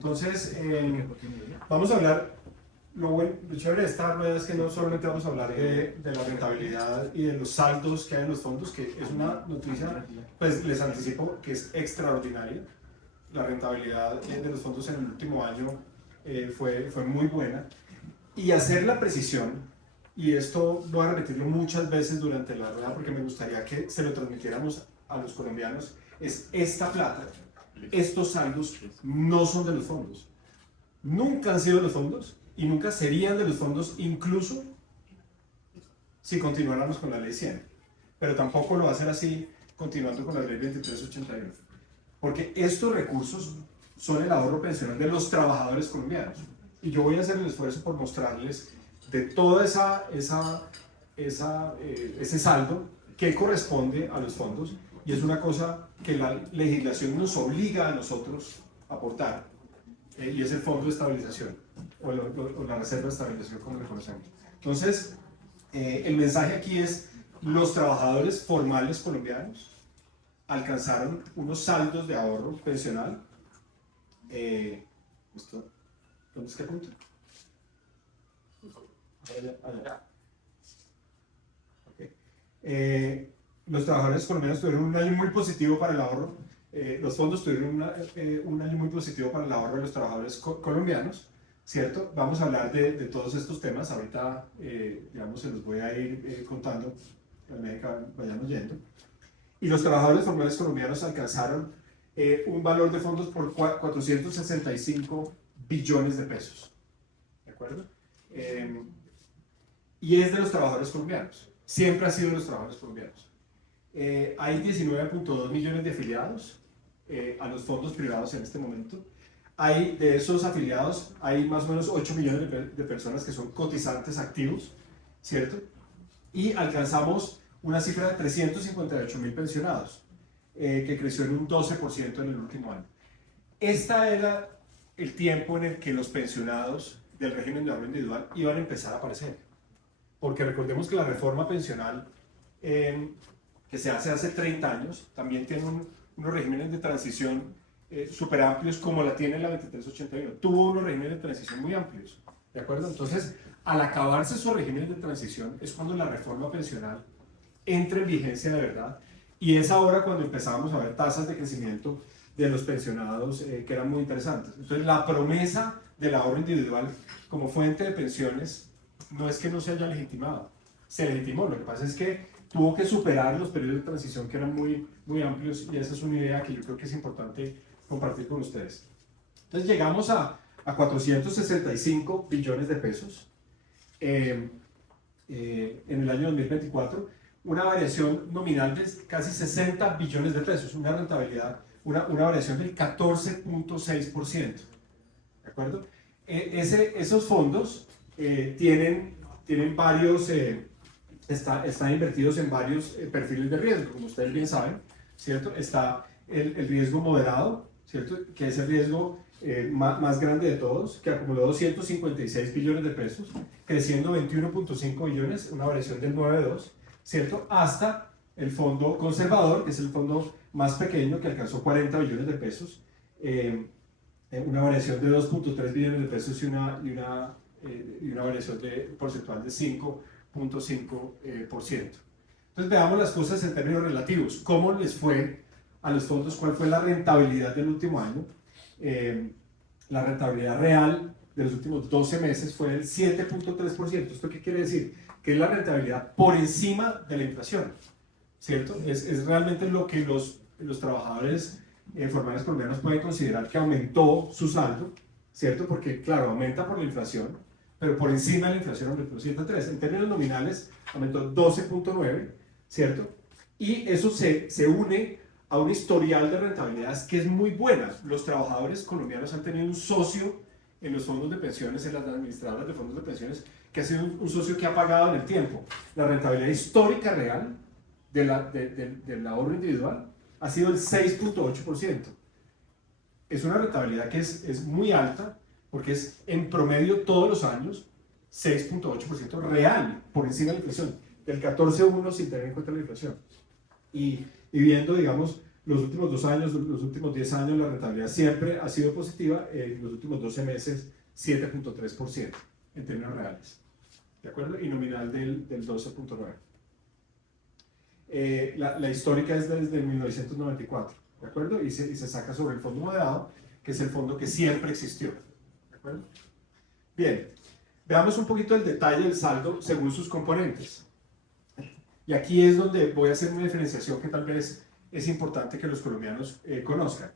Entonces, vamos a hablar, lo chévere de esta rueda es que no solamente vamos a hablar de la rentabilidad y de los saldos que hay en los fondos, que es una noticia, pues les anticipo que es extraordinaria. La rentabilidad de los fondos en el último año fue muy buena. Y hacer la precisión, y esto voy a repetirlo muchas veces durante la rueda porque me gustaría que se lo transmitiéramos a los colombianos, es esta plata. Estos saldos no son de los fondos. Nunca han sido de los fondos y nunca serían de los fondos, incluso si continuáramos con la ley 100. Pero tampoco lo va a hacer así continuando con la ley 2381. Porque estos recursos son el ahorro pensional de los trabajadores colombianos. Y yo voy a hacer el esfuerzo por mostrarles de todo ese saldo que corresponde a los fondos. Y es una cosa que la legislación nos obliga a nosotros a aportar, y es el Fondo de Estabilización, o la Reserva de Estabilización, como le conocemos. Entonces, el mensaje aquí es, los trabajadores formales colombianos alcanzaron unos saldos de ahorro pensional. ¿Dónde es que apunto? Allá. Okay. Los trabajadores colombianos tuvieron un año muy positivo para el ahorro. Los fondos tuvieron un año muy positivo para el ahorro de los trabajadores colombianos, ¿cierto? Vamos a hablar de todos estos temas. Ahorita, digamos, se los voy a ir contando a medida que vayamos yendo. Y los trabajadores formales colombianos alcanzaron un valor de fondos por 465 billones de pesos. ¿De acuerdo? Y es de los trabajadores colombianos. Siempre ha sido de los trabajadores colombianos. Hay 19.2 millones de afiliados a los fondos privados en este momento. De esos afiliados, hay más o menos 8 millones de personas que son cotizantes activos, ¿cierto? Y alcanzamos una cifra de 358.000 pensionados, que creció en un 12% en el último año. Este era el tiempo en el que los pensionados del régimen de ahorro individual iban a empezar a aparecer. Porque recordemos que la reforma pensional que se hace 30 años, también tiene unos regímenes de transición súper amplios, como la tiene la 2381. Tuvo unos regímenes de transición muy amplios, ¿de acuerdo? Entonces, al acabarse esos regímenes de transición, es cuando la reforma pensional entra en vigencia de verdad, y es ahora cuando empezamos a ver tasas de crecimiento de los pensionados que eran muy interesantes. Entonces, la promesa del ahorro individual como fuente de pensiones no es que no se haya legitimado, se legitimó. Lo que pasa es que tuvo que superar los periodos de transición que eran muy, muy amplios, y esa es una idea que yo creo que es importante compartir con ustedes. Entonces llegamos a 465 billones de pesos en el año 2024, una variación nominal de casi 60 billones de pesos, una rentabilidad, una variación del 14.6%. ¿De acuerdo? Esos fondos tienen varios... Están invertidos en varios perfiles de riesgo, como ustedes bien saben, ¿cierto? Está el riesgo moderado, ¿cierto? Que es el riesgo más grande de todos, que acumuló 256 billones de pesos, creciendo 21.5 billones, una variación del 9.2, ¿cierto? Hasta el fondo conservador, que es el fondo más pequeño, que alcanzó 40 billones de pesos, una variación de 2.3 billones de pesos y una variación porcentual de 5.5%. Entonces veamos las cosas en términos relativos. ¿Cómo les fue a los fondos? ¿Cuál fue la rentabilidad del último año? La rentabilidad real de los últimos 12 meses fue del 7.3%. ¿Esto qué quiere decir? Que es la rentabilidad por encima de la inflación, ¿cierto? Es realmente lo que los trabajadores formales colombianos pueden considerar que aumentó su saldo, ¿cierto? Porque, claro, aumenta por la inflación, pero por encima de la inflación aumentó 7.3. En términos nominales aumentó 12.9, ¿cierto? Y eso se une a un historial de rentabilidades que es muy buena. Los trabajadores colombianos han tenido un socio en los fondos de pensiones, en las administradoras de fondos de pensiones, que ha sido un socio que ha pagado en el tiempo. La rentabilidad histórica real del ahorro individual ha sido el 6.8%. Es una rentabilidad que es muy alta, porque es en promedio todos los años 6.8% real, por encima de la inflación, del 14.1 sin tener en cuenta la inflación. Y viendo, digamos, los últimos 2 años, los últimos 10 años, la rentabilidad siempre ha sido positiva, en los últimos 12 meses 7.3% en términos reales, ¿de acuerdo? Y nominal del 12.9%. La histórica es desde 1994, ¿de acuerdo? Y se saca sobre el fondo moderado, que es el fondo que siempre existió, ¿de acuerdo? Bien, veamos un poquito el detalle del saldo según sus componentes. Y aquí es donde voy a hacer una diferenciación que tal vez es importante que los colombianos conozcan.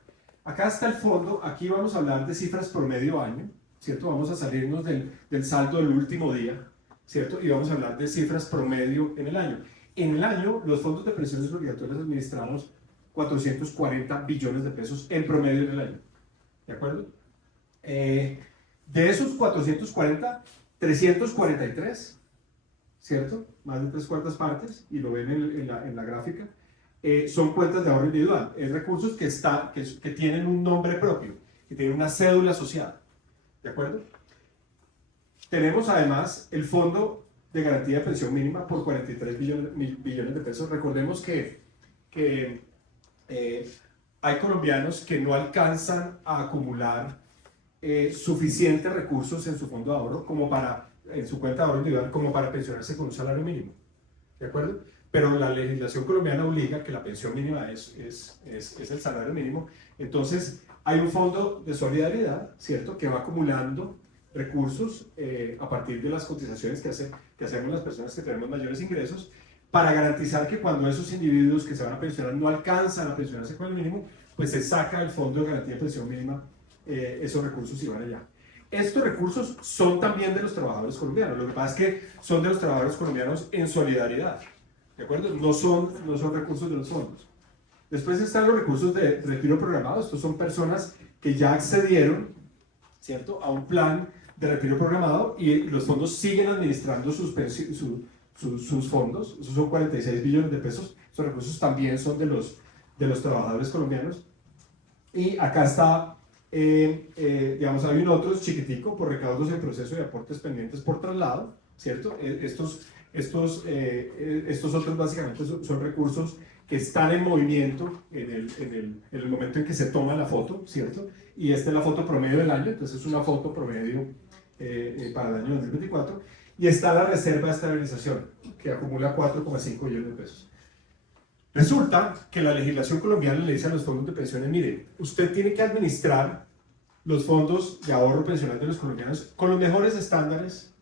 Acá está el fondo, aquí vamos a hablar de cifras por medio año, ¿cierto? Vamos a salirnos del saldo del último día, ¿cierto? Y vamos a hablar de cifras promedio en el año. En el año, los fondos de pensiones obligatorias administramos 440 billones de pesos en promedio en el año, ¿de acuerdo? De esos 440, 343, ¿cierto? Más de 3/4 partes, y lo ven en la gráfica, son cuentas de ahorro individual, es recursos que tienen un nombre propio, que tienen una cédula asociada, ¿de acuerdo? Tenemos además el fondo de garantía de pensión mínima por 43 billones de pesos. Recordemos que hay colombianos que no alcanzan a acumular suficientes recursos en su fondo de ahorro en su cuenta de ahorro individual como para pensionarse con un salario mínimo, ¿de acuerdo? Pero la legislación colombiana obliga que la pensión mínima es el salario mínimo. Entonces hay un fondo de solidaridad, ¿cierto?, que va acumulando recursos a partir de las cotizaciones que hacemos las personas que tenemos mayores ingresos, para garantizar que cuando esos individuos que se van a pensionar no alcanzan a pensionarse con el mínimo, pues se saca del fondo de garantía de pensión mínima esos recursos y van allá. Estos recursos son también de los trabajadores colombianos, lo que pasa es que son de los trabajadores colombianos en solidaridad, ¿de acuerdo? No son recursos de los fondos. Después están los recursos de retiro programado. Estos son personas que ya accedieron, ¿cierto?, a un plan de retiro programado y los fondos siguen administrando sus fondos. Esos son 46 billones de pesos. Esos recursos también son de los trabajadores colombianos. Y acá está, digamos, hay un otro chiquitico por recaudos en proceso y aportes pendientes por traslado, ¿cierto? Estos otros básicamente son recursos que están en movimiento en el momento en que se toma la foto, ¿cierto? Y esta es la foto promedio del año, entonces es una foto promedio para el año 2024. Y está la reserva de estabilización, que acumula 4,5 billones de pesos. Resulta que la legislación colombiana le dice a los fondos de pensiones: mire, usted tiene que administrar los fondos de ahorro pensional de los colombianos con los mejores estándares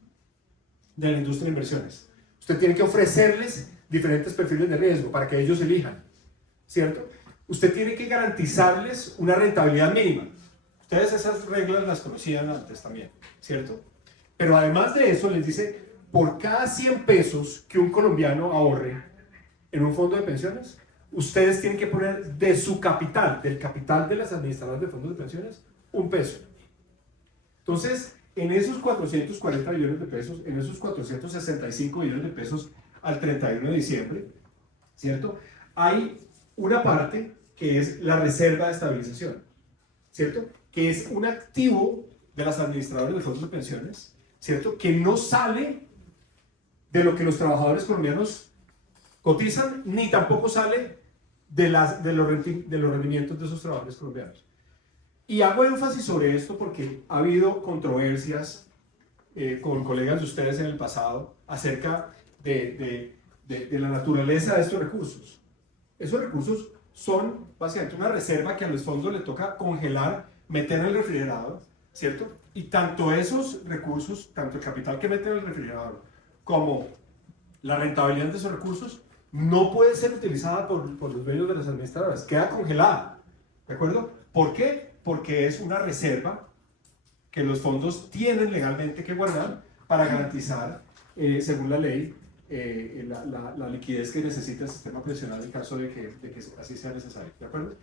de la industria de inversiones. Usted tiene que ofrecerles diferentes perfiles de riesgo para que ellos elijan, ¿cierto? Usted tiene que garantizarles una rentabilidad mínima. Ustedes esas reglas las conocían antes también, ¿cierto? Pero además de eso les dice, por cada 100 pesos que un colombiano ahorre en un fondo de pensiones, ustedes tienen que poner de su capital, del capital de las administradoras de fondos de pensiones, un peso. Entonces, en esos 440 billones de pesos, en esos 465 billones de pesos al 31 de diciembre, ¿cierto?, hay una parte que es la reserva de estabilización, ¿cierto?, que es un activo de las administradoras de fondos de pensiones, ¿cierto?, que no sale de lo que los trabajadores colombianos cotizan, ni tampoco sale de los rendimientos de esos trabajadores colombianos. Y hago énfasis sobre esto porque ha habido controversias con colegas de ustedes en el pasado acerca de la naturaleza de estos recursos. Esos recursos son básicamente una reserva que a los fondos le toca congelar, meter en el refrigerador, ¿cierto? Y tanto esos recursos, tanto el capital que meten en el refrigerador como la rentabilidad de esos recursos no puede ser utilizada por los dueños de las administradoras, queda congelada, ¿de acuerdo? ¿Por qué? Porque es una reserva que los fondos tienen legalmente que guardar para garantizar, según la ley, la liquidez que necesita el sistema pensional en caso de que así sea necesario, ¿de acuerdo?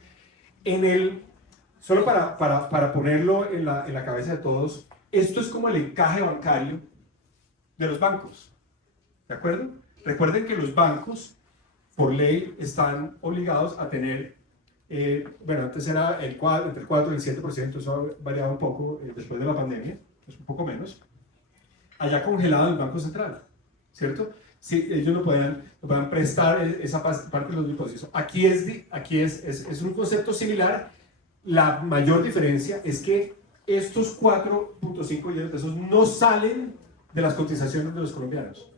Solo para ponerlo en la cabeza de todos, esto es como el encaje bancario de los bancos, ¿de acuerdo? Recuerden que los bancos, por ley, están obligados a tener, bueno, antes era entre el 4 y el 7%, eso ha variado un poco después de la pandemia, es un poco menos, allá congelado en el Banco Central, ¿cierto? sí, ellos no puedan prestar esa parte de los depósitos. Aquí es un concepto similar. La mayor diferencia es que estos 4.5 billones de pesos no salen de las cotizaciones de los colombianos,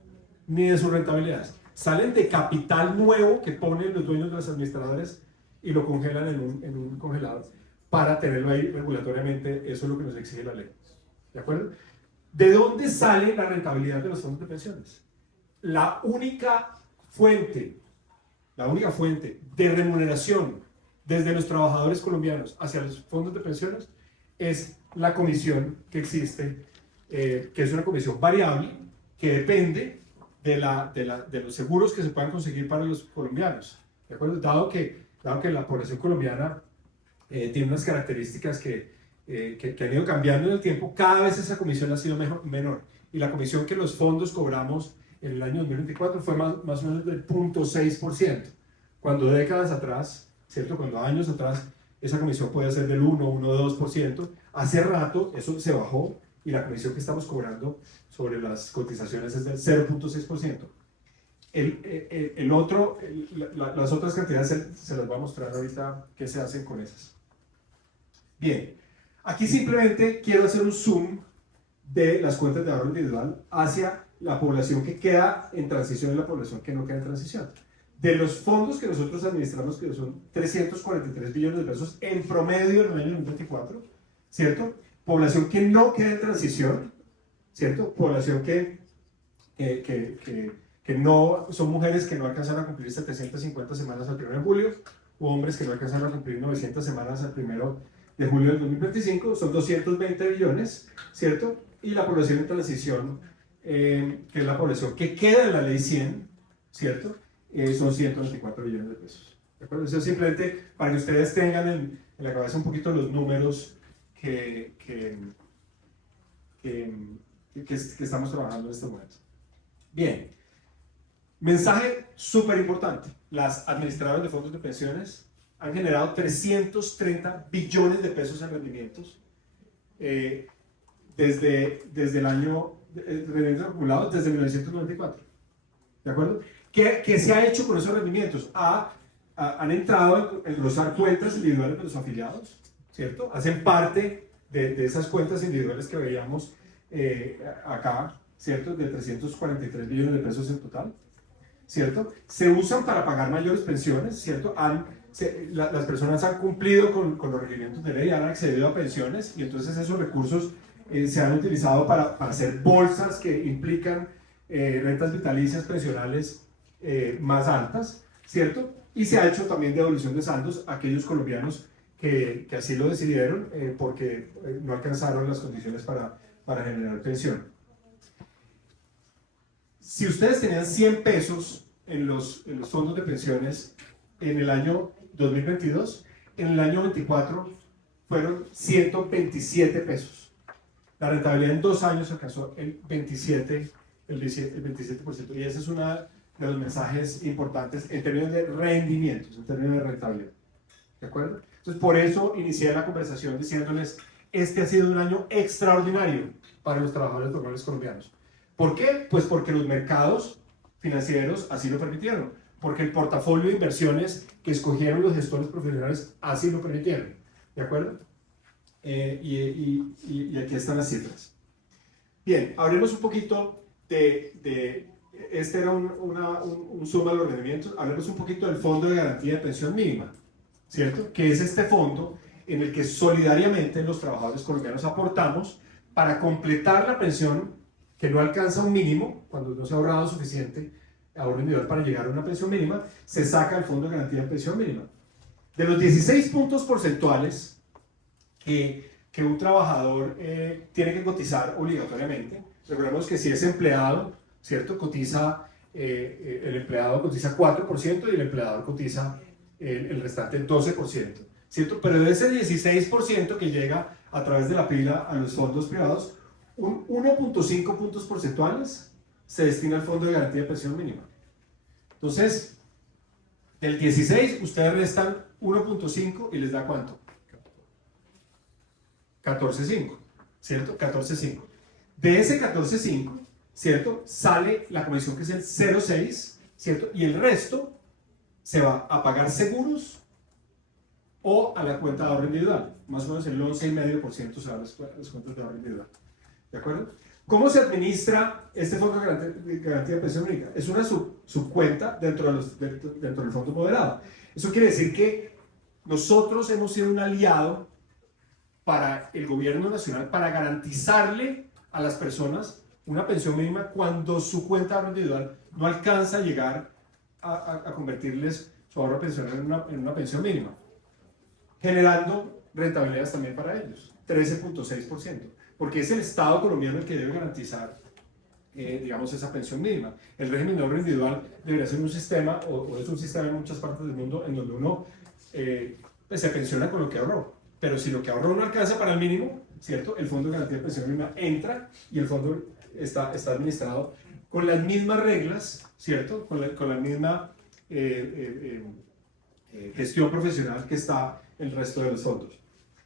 ni de sus rentabilidades. Salen de capital nuevo que ponen los dueños de los administradores y lo congelan en un congelador para tenerlo ahí regulatoriamente. Eso es lo que nos exige la ley. ¿De acuerdo? ¿De dónde sale la rentabilidad de los fondos de pensiones? La única fuente de remuneración desde los trabajadores colombianos hacia los fondos de pensiones es la comisión que existe, que es una comisión variable que depende de los seguros que se puedan conseguir para los colombianos. ¿De acuerdo? Dado que la población colombiana tiene unas características que han ido cambiando en el tiempo, cada vez esa comisión ha sido menor. Y la comisión que los fondos cobramos en el año 2024 fue más o menos del 0.6%, cuando décadas atrás, ¿cierto? Cuando años atrás esa comisión puede ser del 1,2%. Hace rato eso se bajó y la comisión que estamos cobrando sobre las cotizaciones es del 0.6%. Las otras cantidades se las voy a mostrar ahorita qué se hacen con esas. Bien, aquí simplemente quiero hacer un zoom de las cuentas de ahorro individual hacia la población que queda en transición y la población que no queda en transición. De los fondos que nosotros administramos, que son 343 billones de pesos en promedio en el año 2024, ¿cierto? Población que no queda en transición, ¿cierto? Población que no, son mujeres que no alcanzaron a cumplir 750 semanas al 1 de julio, o hombres que no alcanzaron a cumplir 900 semanas al 1 de julio del 2025, son 220 billones, ¿cierto? Y la población en transición, que es la población que queda en la ley 100, ¿cierto? Son 124 billones de pesos. ¿De acuerdo? Eso es simplemente para que ustedes tengan en la cabeza un poquito los números que estamos trabajando en este momento. Bien, mensaje súper importante. Las administradoras de fondos de pensiones han generado 330 billones de pesos en rendimientos desde el año, rendimientos acumulados desde 1994. ¿De acuerdo? ¿Qué se ha hecho con esos rendimientos? Han entrado en engrosar cuentas individuales de los afiliados, ¿cierto? Hacen parte de esas cuentas individuales que veíamos acá, ¿cierto? De 343 billones de pesos en total, ¿cierto? Se usan para pagar mayores pensiones, ¿cierto? Las personas han cumplido con los requerimientos de ley, han accedido a pensiones y entonces esos recursos se han utilizado para hacer bolsas que implican rentas vitalicias pensionales más altas, ¿cierto? Y se ha hecho también devolución de saldos a aquellos colombianos que así lo decidieron porque no alcanzaron las condiciones para generar pensión. Si ustedes tenían 100 pesos en los fondos de pensiones en el año 2022, en el año 24 fueron 127 pesos. La rentabilidad en 2 años alcanzó el 27%, y ese es uno de los mensajes importantes en términos de rendimientos, en términos de rentabilidad. ¿De acuerdo? Entonces, por eso inicié la conversación diciéndoles, este ha sido un año extraordinario para los trabajadores formales colombianos. ¿Por qué? Pues porque los mercados financieros así lo permitieron, porque el portafolio de inversiones que escogieron los gestores profesionales así lo permitieron. ¿De acuerdo? Y aquí están las cifras. Bien, hablemos un poquito este era un suma de los rendimientos, hablemos un poquito del Fondo de Garantía de Pensión Mínima, ¿cierto? Que es este fondo en el que solidariamente los trabajadores colombianos aportamos para completar la pensión que no alcanza un mínimo, cuando no se ha ahorrado suficiente ahorro individual para llegar a una pensión mínima, se saca el Fondo de Garantía de Pensión Mínima. De los 16 puntos porcentuales que un trabajador tiene que cotizar obligatoriamente, recordemos que si es empleado, ¿cierto? El empleado cotiza 4% y el empleador cotiza el restante 12%, ¿cierto? Pero de ese 16% que llega a través de la pila a los fondos privados, un 1.5 puntos porcentuales se destina al Fondo de Garantía de Pensión Mínima. Entonces, del 16 ustedes restan 1.5 y les da ¿cuánto? 14.5, ¿cierto? 14.5. De ese 14.5, ¿cierto? Sale la comisión que es el 0,6, ¿cierto? Y el resto se va a pagar seguros o a la cuenta de ahorro individual. Más o menos el 11,5% se va a las cuentas de ahorro individual. ¿De acuerdo? ¿Cómo se administra este fondo de garantía de pensión única? Es una subcuenta dentro del fondo moderado. Eso quiere decir que nosotros hemos sido un aliado para el gobierno nacional para garantizarle a las personas una pensión mínima cuando su cuenta de ahorro individual no alcanza a llegar a convertirles su ahorro pensional en una pensión mínima, generando rentabilidades también para ellos, 13,6%, porque es el Estado colombiano el que debe garantizar, digamos, esa pensión mínima. El régimen de ahorro individual debería ser un sistema, o es un sistema en muchas partes del mundo, en donde uno pues se pensiona con lo que ahorró, pero si lo que ahorró no alcanza para el mínimo, ¿cierto? El Fondo de Garantía de Pensión Mínima entra y el fondo está administrado con las mismas reglas, ¿cierto? Con la misma gestión profesional que está el resto de los fondos.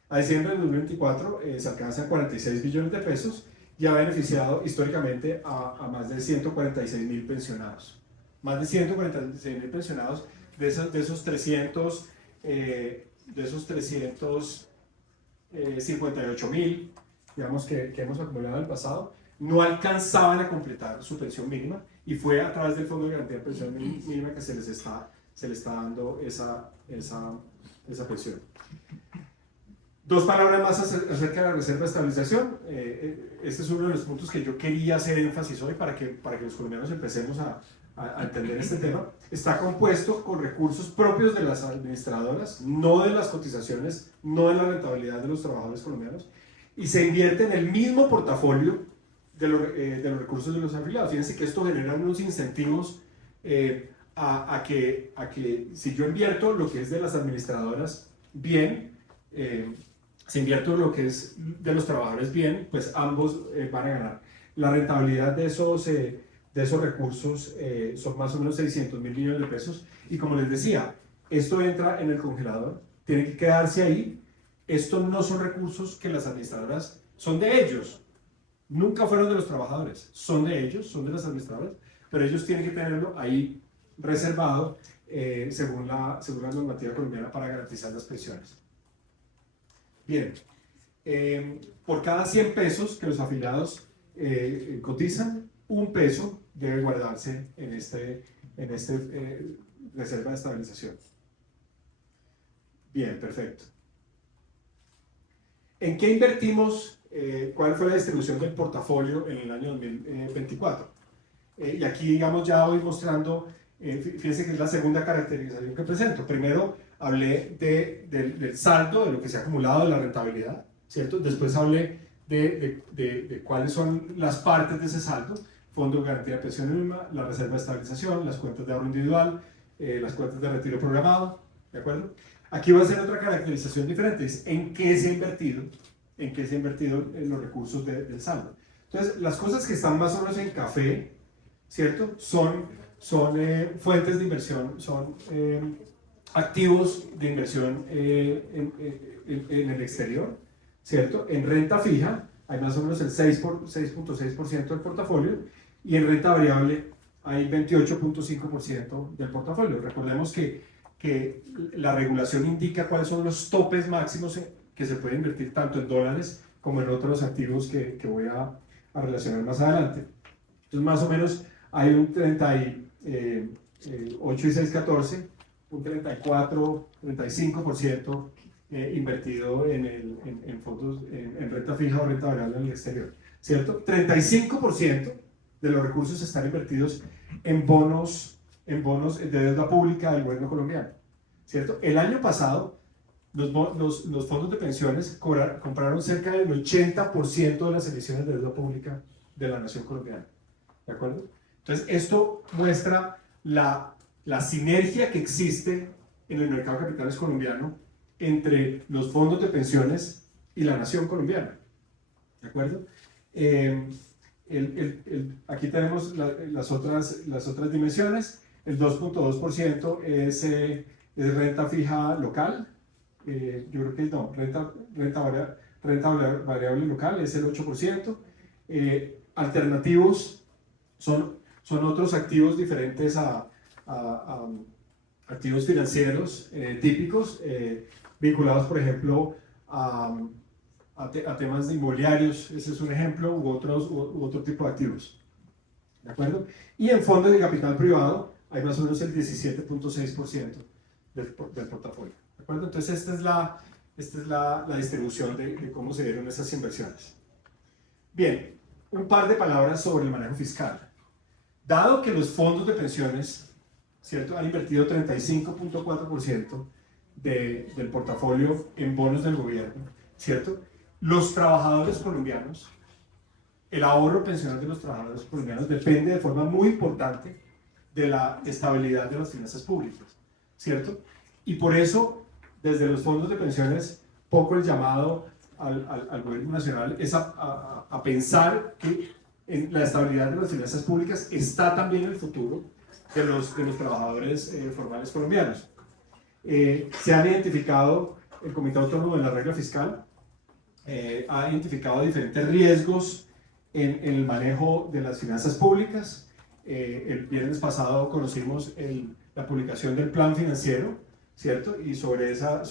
A diciembre del 2024 se alcanzan 46 billones de pesos y ha beneficiado históricamente a más de 146.000 pensionados. Más de 146.000 pensionados de esos 358.000, digamos, que hemos acumulado en el pasado, no alcanzaban a completar su pensión mínima y fue a través del Fondo de Garantía de Pensión Mínima que se le está dando esa pensión. Dos palabras más acerca de la reserva de estabilización. Este es uno de los puntos que yo quería hacer énfasis hoy para que los colombianos empecemos a entender este tema. Está compuesto con recursos propios de las administradoras, no de las cotizaciones, no de la rentabilidad de los trabajadores colombianos, y se invierte en el mismo portafolio de los recursos de los afiliados. Fíjense que esto genera unos incentivos a que si yo invierto lo que es de las administradoras bien, si invierto lo que es de los trabajadores bien, pues ambos van a ganar. La rentabilidad de esos recursos son más o menos 600.000 millones de pesos, y como les decía, esto entra en el congelador, tiene que quedarse ahí. Estos no son recursos que las administradoras, son de ellos, nunca fueron de los trabajadores, son de ellos, son de las administradoras, pero ellos tienen que tenerlo ahí reservado según la normativa colombiana para garantizar las pensiones. Bien, por cada 100 pesos que los afiliados cotizan, 1 peso debe guardarse en este reserva de estabilización. Bien, perfecto. ¿En qué invertimos? ¿Cuál fue la distribución del portafolio en el año 2024? Y aquí, digamos, ya voy mostrando, fíjense que es la segunda caracterización que presento. Primero hablé del saldo, de lo que se ha acumulado, de la rentabilidad, ¿cierto? Después hablé de cuáles son las partes de ese saldo: Fondo de Garantía de Pensión Mínima, la reserva de estabilización, las cuentas de ahorro individual, las cuentas de retiro programado, ¿de acuerdo? Aquí va a ser otra caracterización diferente, es en qué se ha invertido, en los recursos del saldo. Entonces, las cosas que están más o menos en café, ¿cierto? Son fuentes de inversión, son activos de inversión en el exterior, ¿cierto? En renta fija hay más o menos el 6,6% del portafolio, y en renta variable hay 28,5% del portafolio. Recordemos que la regulación indica cuáles son los topes máximos que se puede invertir tanto en dólares como en otros activos que voy a relacionar más adelante. Entonces, más o menos hay un 38 y 6, 14, un 34, 35% invertido en fondos, en renta fija o renta variable en el exterior, ¿cierto? 35% de los recursos están invertidos en bonos de deuda pública del gobierno colombiano, ¿cierto? El año pasado los fondos de pensiones compraron cerca del 80% de las emisiones de deuda pública de la nación colombiana, ¿de acuerdo? Entonces, esto muestra la sinergia que existe en el mercado de capitales colombiano entre los fondos de pensiones y la nación colombiana, ¿de acuerdo? Aquí tenemos las otras dimensiones. El 2,2% es renta fija local. Yo creo que no, renta variable local es el 8%. Alternativos son otros activos diferentes a activos financieros típicos, vinculados, por ejemplo, a temas de inmobiliarios, ese es un ejemplo, u otro tipo de activos. ¿De acuerdo? Y en fondos de capital privado hay más o menos el 17.6% del portafolio. ¿De acuerdo? Entonces esta es la distribución de cómo se dieron esas inversiones. Bien, un par de palabras sobre el manejo fiscal. Dado que los fondos de pensiones, ¿cierto?, han invertido 35.4% del portafolio en bonos del gobierno, ¿cierto?, los trabajadores colombianos, el ahorro pensional de los trabajadores colombianos depende de forma muy importante de la estabilidad de las finanzas públicas, ¿cierto? Y por eso, desde los fondos de pensiones, poco el llamado al gobierno nacional es a pensar que en la estabilidad de las finanzas públicas está también el futuro de los trabajadores formales colombianos. Se han identificado, el Comité Autónomo de la Regla Fiscal ha identificado diferentes riesgos en el manejo de las finanzas públicas. El viernes pasado conocimos la publicación del plan financiero, ¿cierto? Y sobre esa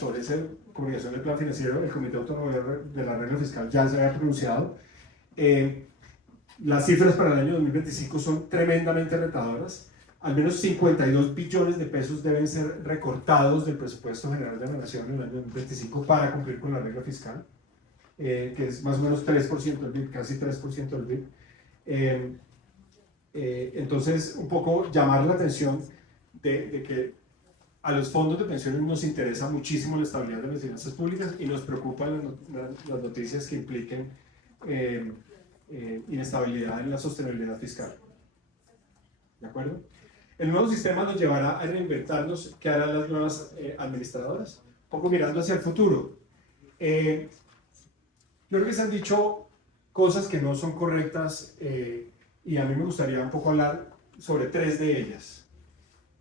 publicación del plan financiero, el Comité Autónomo de la Regla Fiscal ya se había pronunciado. Las cifras para el año 2025 son tremendamente retadoras. Al menos 52 billones de pesos deben ser recortados del presupuesto general de la Nación en el año 2025 para cumplir con la regla fiscal, que es más o menos 3% del PIB, casi 3% del PIB. Entonces, un poco llamar la atención de que a los fondos de pensiones nos interesa muchísimo la estabilidad de las finanzas públicas y nos preocupan las noticias que impliquen inestabilidad en la sostenibilidad fiscal. ¿De acuerdo? El nuevo sistema nos llevará a reinventarnos. ¿Qué harán las nuevas administradoras? Un poco mirando hacia el futuro. Yo creo que se han dicho cosas que no son correctas y a mí me gustaría un poco hablar sobre tres de ellas.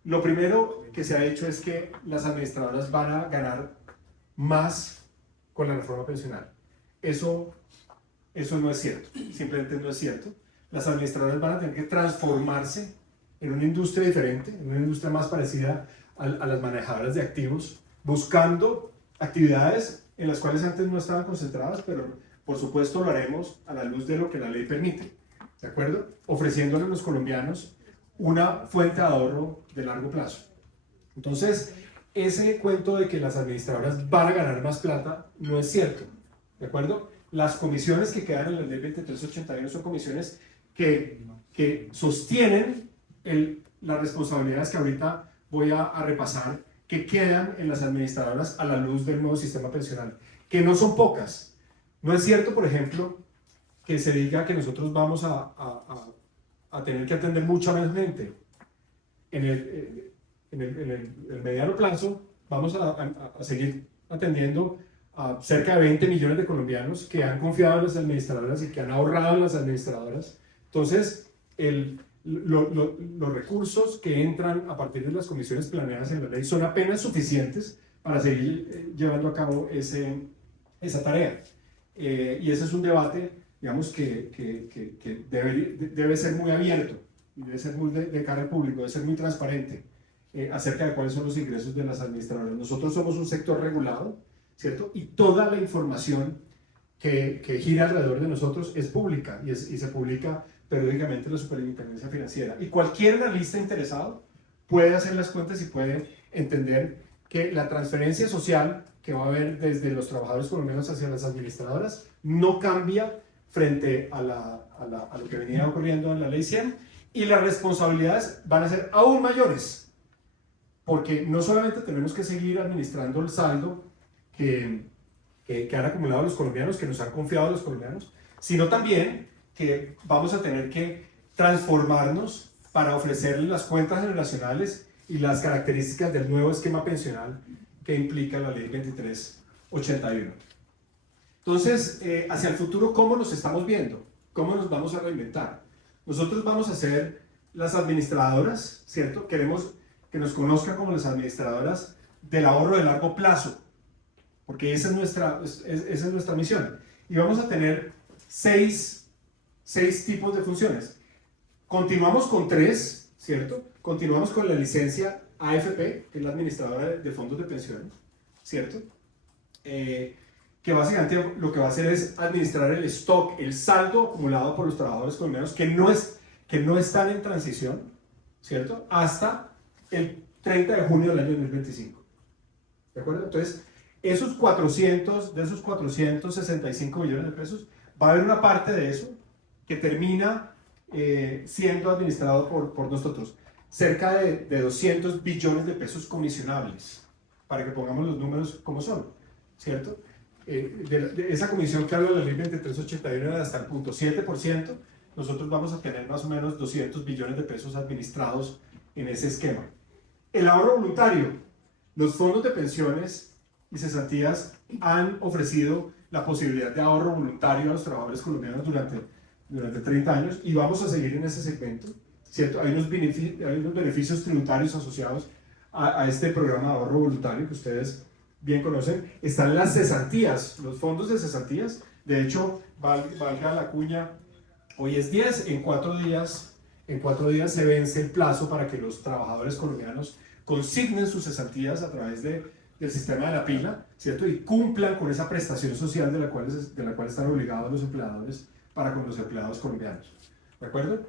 Lo primero que se ha hecho es que las administradoras van a ganar más con la reforma pensional. Eso no es cierto, simplemente no es cierto. Las administradoras van a tener que transformarse en una industria diferente, en una industria más parecida a las manejadoras de activos, buscando actividades en las cuales antes no estaban concentradas, pero por supuesto lo haremos a la luz de lo que la ley permite, ¿de acuerdo? Ofreciéndole a los colombianos una fuente de ahorro de largo plazo. Entonces, ese cuento de que las administradoras van a ganar más plata no es cierto, ¿de acuerdo? Las comisiones que quedan en la ley 2381 son comisiones que sostienen las responsabilidades que ahorita voy a repasar, que quedan en las administradoras a la luz del nuevo sistema pensional, que no son pocas. No es cierto, por ejemplo, que se diga que nosotros vamos a tener que atender mucha menos gente. En el mediano plazo vamos a seguir atendiendo a cerca de 20 millones de colombianos que han confiado en las administradoras y que han ahorrado en las administradoras. Entonces, los recursos que entran a partir de las comisiones planeadas en la ley son apenas suficientes para seguir llevando a cabo esa tarea. Y ese es un debate, digamos, que debe ser muy abierto, debe ser muy de cara al público, debe ser muy transparente acerca de cuáles son los ingresos de las administradoras. Nosotros somos un sector regulado, ¿cierto? Y toda la información que gira alrededor de nosotros es pública y se publica periódicamente en la Superintendencia Financiera. Y cualquier analista interesado puede hacer las cuentas y puede entender que la transferencia social que va a haber desde los trabajadores colombianos hacia las administradoras no cambia frente a lo que venía ocurriendo en la Ley 100, y las responsabilidades van a ser aún mayores, porque no solamente tenemos que seguir administrando el saldo que han acumulado los colombianos, que nos han confiado los colombianos, sino también que vamos a tener que transformarnos para ofrecerles las cuentas generacionales y las características del nuevo esquema pensional que implica la Ley 2381. Entonces, hacia el futuro, ¿cómo nos estamos viendo? ¿Cómo nos vamos a reinventar? Nosotros vamos a ser las administradoras, ¿cierto? Queremos que nos conozcan como las administradoras del ahorro de largo plazo, porque esa es nuestra misión. Y vamos a tener seis tipos de funciones. Continuamos con 3, ¿cierto? Continuamos con la licencia AFP, que es la administradora de fondos de pensiones, ¿cierto? Que básicamente lo que va a hacer es administrar el stock, el saldo acumulado por los trabajadores colombianos que no están en transición, ¿cierto? Hasta el 30 de junio del año 2025. ¿De acuerdo? Entonces, de esos 465 millones de pesos, va a haber una parte de eso que termina siendo administrado por nosotros. Cerca de 200 billones de pesos comisionables, para que pongamos los números como son, ¿cierto? De esa comisión que habla de la ley 2381 hasta el 0.7%, nosotros vamos a tener más o menos 200 billones de pesos administrados en ese esquema. El ahorro voluntario. Los fondos de pensiones y cesantías han ofrecido la posibilidad de ahorro voluntario a los trabajadores colombianos durante 30 años y vamos a seguir en ese segmento, ¿cierto? Hay unos beneficios tributarios asociados a este programa de ahorro voluntario que ustedes bien conocen. Están las cesantías, los fondos de cesantías. De hecho, valga la cuña, hoy es 10, en 4 días se vence el plazo para que los trabajadores colombianos consignen sus cesantías a través del sistema de la pila, ¿cierto? Y cumplan con esa prestación social de la cual están obligados los empleadores para con los empleados colombianos, ¿de acuerdo?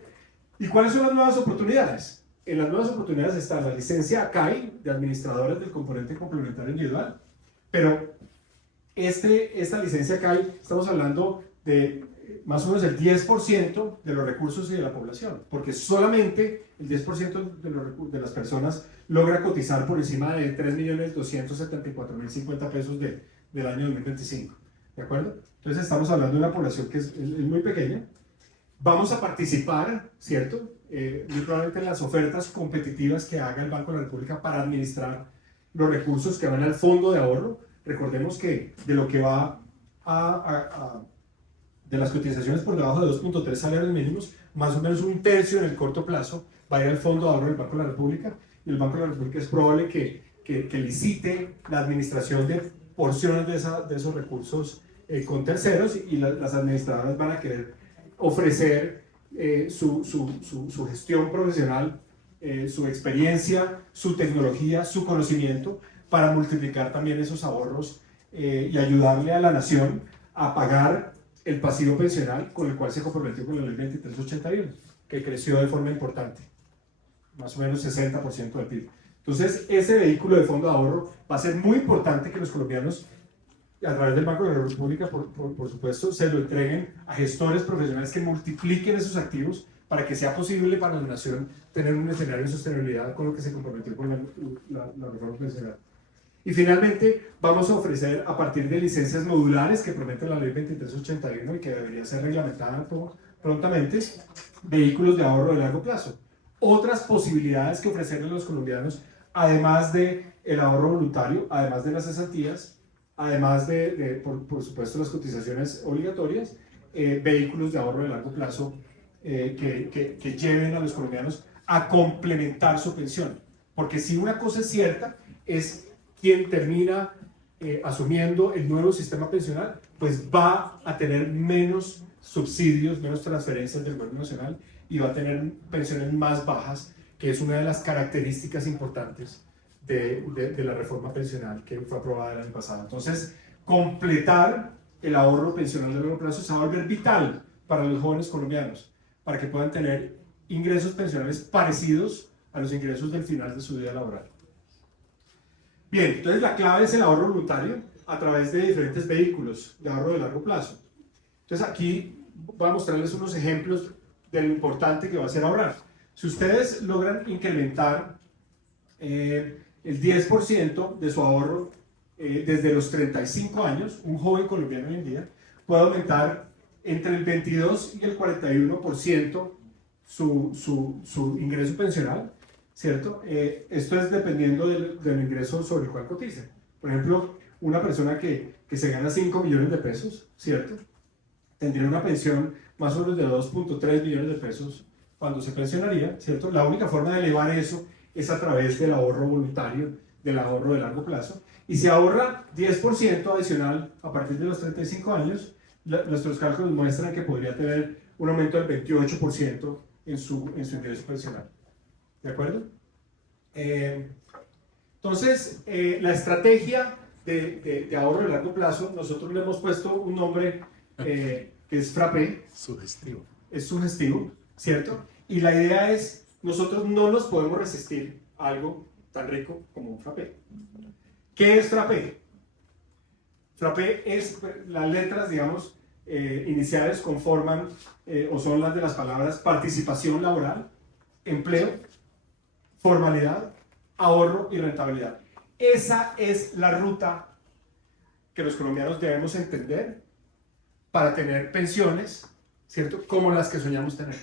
¿Y cuáles son las nuevas oportunidades? En las nuevas oportunidades está la licencia ACAI de administradores del componente complementario individual, pero esta licencia ACAI, estamos hablando de más o menos el 10% de los recursos y de la población, porque solamente el 10% de las personas logra cotizar por encima de 3.274.050 pesos del año 2025, ¿de acuerdo? Entonces estamos hablando de una población que es muy pequeña. Vamos a participar, ¿cierto? Muy probablemente en las ofertas competitivas que haga el Banco de la República para administrar los recursos que van al fondo de ahorro. Recordemos que de lo que va de las cotizaciones por debajo de 2.3 salarios mínimos, más o menos un tercio en el corto plazo va a ir al fondo de ahorro del Banco de la República, y el Banco de la República es probable que licite la administración de porciones de esos recursos con terceros, y las administradoras van a querer ofrecer su gestión profesional, su experiencia, su tecnología, su conocimiento, para multiplicar también esos ahorros y ayudarle a la nación a pagar el pasivo pensional con el cual se comprometió con la ley 2381, que creció de forma importante, más o menos 60% del PIB. Entonces, ese vehículo de fondo de ahorro va a ser muy importante que los colombianos, a través del Banco de la República, por supuesto, se lo entreguen a gestores profesionales que multipliquen esos activos para que sea posible para la nación tener un escenario de sostenibilidad con lo que se comprometió con la reforma pensional. Y finalmente, vamos a ofrecer, a partir de licencias modulares que promete la ley 2381 y que debería ser reglamentada prontamente, vehículos de ahorro de largo plazo. Otras posibilidades que ofrecerle a los colombianos, además del ahorro voluntario, además de las cesantías, además por supuesto, las cotizaciones obligatorias, vehículos de ahorro de largo plazo que lleven a los colombianos a complementar su pensión. Porque si una cosa es cierta, es quien termina asumiendo el nuevo sistema pensional, pues va a tener menos subsidios, menos transferencias del gobierno nacional, y va a tener pensiones más bajas, que es una de las características importantes de la reforma pensional que fue aprobada el año pasado. Entonces, completar el ahorro pensional de largo plazo se va a volver vital para los jóvenes colombianos, para que puedan tener ingresos pensionales parecidos a los ingresos del final de su vida laboral. Bien, entonces la clave es el ahorro voluntario a través de diferentes vehículos de ahorro de largo plazo. Entonces aquí voy a mostrarles unos ejemplos de lo importante que va a ser ahorrar. Si ustedes logran incrementar el 10% de su ahorro desde los 35 años, un joven colombiano hoy en día puede aumentar entre el 22 y el 41% su ingreso pensional, ¿cierto? Esto es dependiendo del ingreso sobre el cual cotice. Por ejemplo, una persona que se gana 5 millones de pesos, ¿cierto? Tendría una pensión más o menos de 2.3 millones de pesos cuando se pensionaría, ¿cierto? La única forma de elevar eso es a través del ahorro voluntario, del ahorro de largo plazo. Y si ahorra 10% adicional a partir de los 35 años, nuestros cálculos muestran que podría tener un aumento del 28% en su ingreso profesional. ¿De acuerdo? Entonces, la estrategia de ahorro de largo plazo, nosotros le hemos puesto un nombre que es FRAPE. Sugestivo. Es sugestivo, ¿cierto? Y la idea es, nosotros no nos podemos resistir a algo tan rico como un frappé. ¿Qué es frappé? Frappé es, las letras, digamos, iniciales conforman o son las de las palabras participación laboral, empleo, formalidad, ahorro y rentabilidad. Esa es la ruta que los colombianos debemos entender para tener pensiones, ¿cierto? Como las que soñamos tener.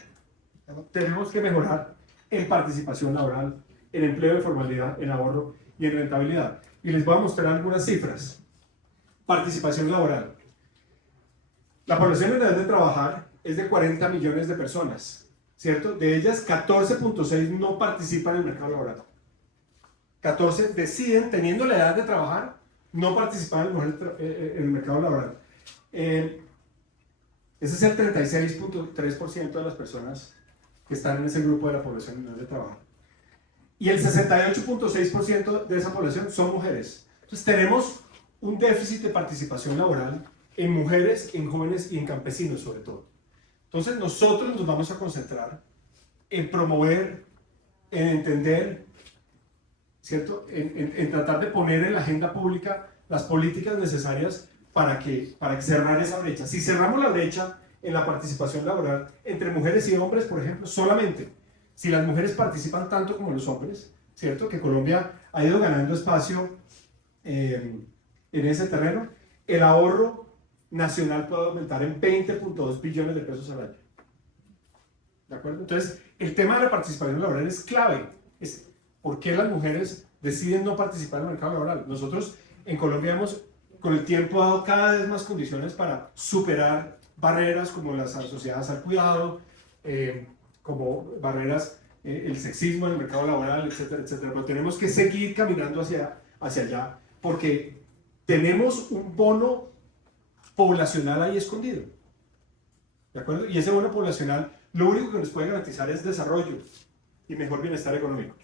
Tenemos que mejorar en participación laboral, en empleo de formalidad, en ahorro y en rentabilidad. Y les voy a mostrar algunas cifras. Participación laboral. La población en edad de trabajar es de 40 millones de personas, ¿cierto? De ellas, 14.6 no participan en el mercado laboral. 14 deciden, teniendo la edad de trabajar, no participar en el mercado laboral. Ese es el 36.3% de las personas que están en ese grupo de la población en edad de trabajar. Y el 68.6% de esa población son mujeres. Entonces tenemos un déficit de participación laboral en mujeres, en jóvenes y en campesinos sobre todo. Entonces nosotros nos vamos a concentrar en promover, en entender, ¿cierto? En tratar de poner en la agenda pública las políticas necesarias para cerrar esa brecha. Si cerramos la brecha en la participación laboral entre mujeres y hombres, por ejemplo, solamente si las mujeres participan tanto como los hombres, ¿cierto? Que Colombia ha ido ganando espacio en ese terreno, el ahorro nacional puede aumentar en 20.2 billones de pesos al año. ¿De acuerdo? Entonces, el tema de la participación laboral es clave. Es ¿por qué las mujeres deciden no participar en el mercado laboral? Nosotros en Colombia hemos, con el tiempo, dado cada vez más condiciones para superar barreras como las asociadas al cuidado, como barreras, el sexismo en el mercado laboral, etcétera, etcétera. Pero tenemos que seguir caminando hacia allá porque tenemos un bono poblacional ahí escondido. ¿De acuerdo? Y ese bono poblacional lo único que nos puede garantizar es desarrollo y mejor bienestar económico.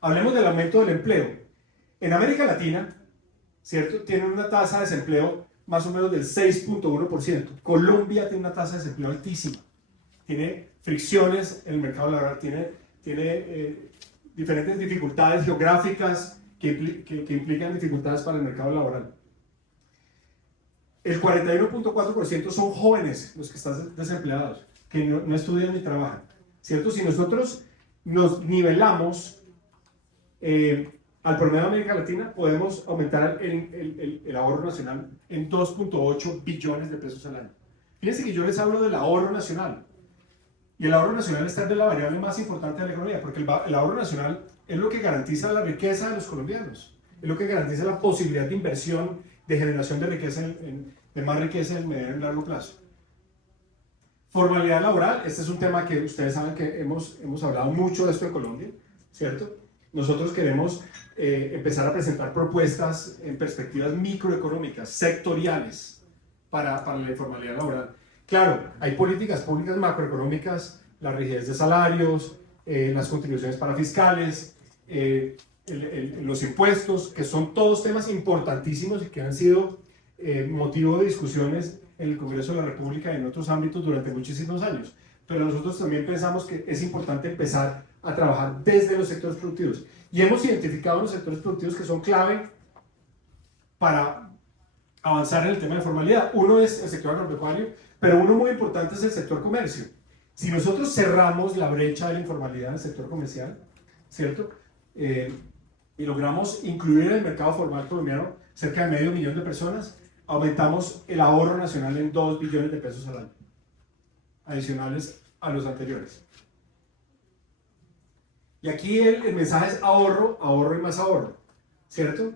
Hablemos del aumento del empleo. En América Latina, ¿cierto? Tienen una tasa de desempleo más o menos del 6.1%. Colombia tiene una tasa de desempleo altísima. Tiene fricciones en el mercado laboral, tiene diferentes dificultades geográficas que implican dificultades para el mercado laboral. El 41.4% son jóvenes los que están desempleados, que no estudian ni trabajan, ¿cierto? Si nosotros nos nivelamos al promedio de América Latina, podemos aumentar el ahorro nacional en 2.8 billones de pesos al año. Fíjense que yo les hablo del ahorro nacional. Y el ahorro nacional está de la variable más importante de la economía, porque el ahorro nacional es lo que garantiza la riqueza de los colombianos, es lo que garantiza la posibilidad de inversión, de generación de riqueza, de más riqueza en mediano y largo plazo. Formalidad laboral, este es un tema que ustedes saben que hemos hablado mucho de esto en Colombia, ¿cierto? Nosotros queremos empezar a presentar propuestas en perspectivas microeconómicas, sectoriales, para la informalidad laboral. Claro, hay políticas públicas macroeconómicas, la rigidez de salarios, las contribuciones parafiscales, los impuestos, que son todos temas importantísimos y que han sido motivo de discusiones en el Congreso de la República y en otros ámbitos durante muchísimos años. Pero nosotros también pensamos que es importante empezar a trabajar desde los sectores productivos. Y hemos identificado los sectores productivos que son clave para avanzar en el tema de formalidad. Uno es el sector agropecuario, pero uno muy importante es el sector comercio. Si nosotros cerramos la brecha de la informalidad en el sector comercial, ¿cierto? Y logramos incluir en el mercado formal colombiano cerca de 500.000 de personas, aumentamos el ahorro nacional en 2 billones de pesos al año, adicionales a los anteriores. Y aquí el mensaje es ahorro, ahorro y más ahorro, ¿cierto?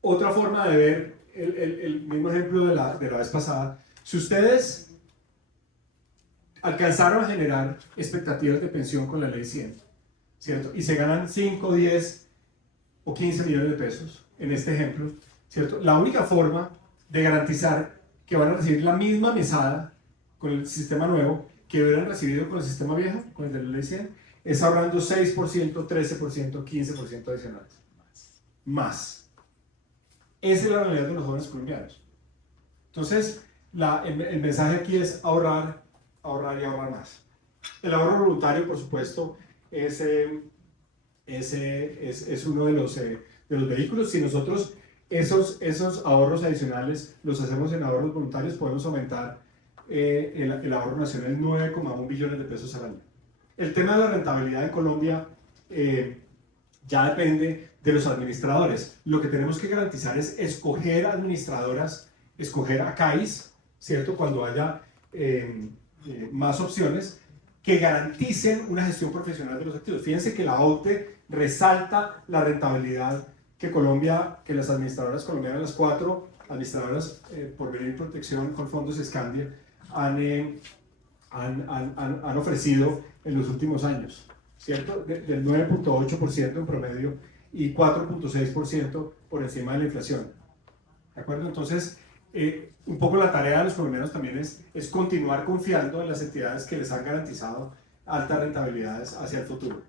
Otra forma de ver el mismo ejemplo de la vez pasada, si ustedes alcanzaron a generar expectativas de pensión con la ley 100, ¿cierto? Y se ganan 5, 10 o 15 millones de pesos, en este ejemplo, ¿cierto? La única forma de garantizar que van a recibir la misma mesada con el sistema nuevo que hubieran recibido con el sistema viejo, con el de la ley 100, es ahorrando 6%, 13%, 15% adicionales. Más. Esa es la realidad de los jóvenes colombianos. Entonces, el mensaje aquí es ahorrar, ahorrar y ahorrar más. El ahorro voluntario, por supuesto, es uno de los vehículos. Si nosotros esos ahorros adicionales los hacemos en ahorros voluntarios, podemos aumentar el ahorro nacional en 9,1 billones de pesos al año. El tema de la rentabilidad en Colombia ya depende de los administradores. Lo que tenemos que garantizar es escoger administradoras, escoger ACAIs, ¿cierto? Cuando haya más opciones que garanticen una gestión profesional de los activos. Fíjense que la OCDE resalta la rentabilidad que las administradoras colombianas, las 4 administradoras Porvenir y Protección con fondos Scandia, han ofrecido en los últimos años, ¿cierto? Del 9,8% en promedio y 4,6% por encima de la inflación. ¿De acuerdo? Entonces, un poco la tarea de los colombianos también es continuar confiando en las entidades que les han garantizado altas rentabilidades hacia el futuro.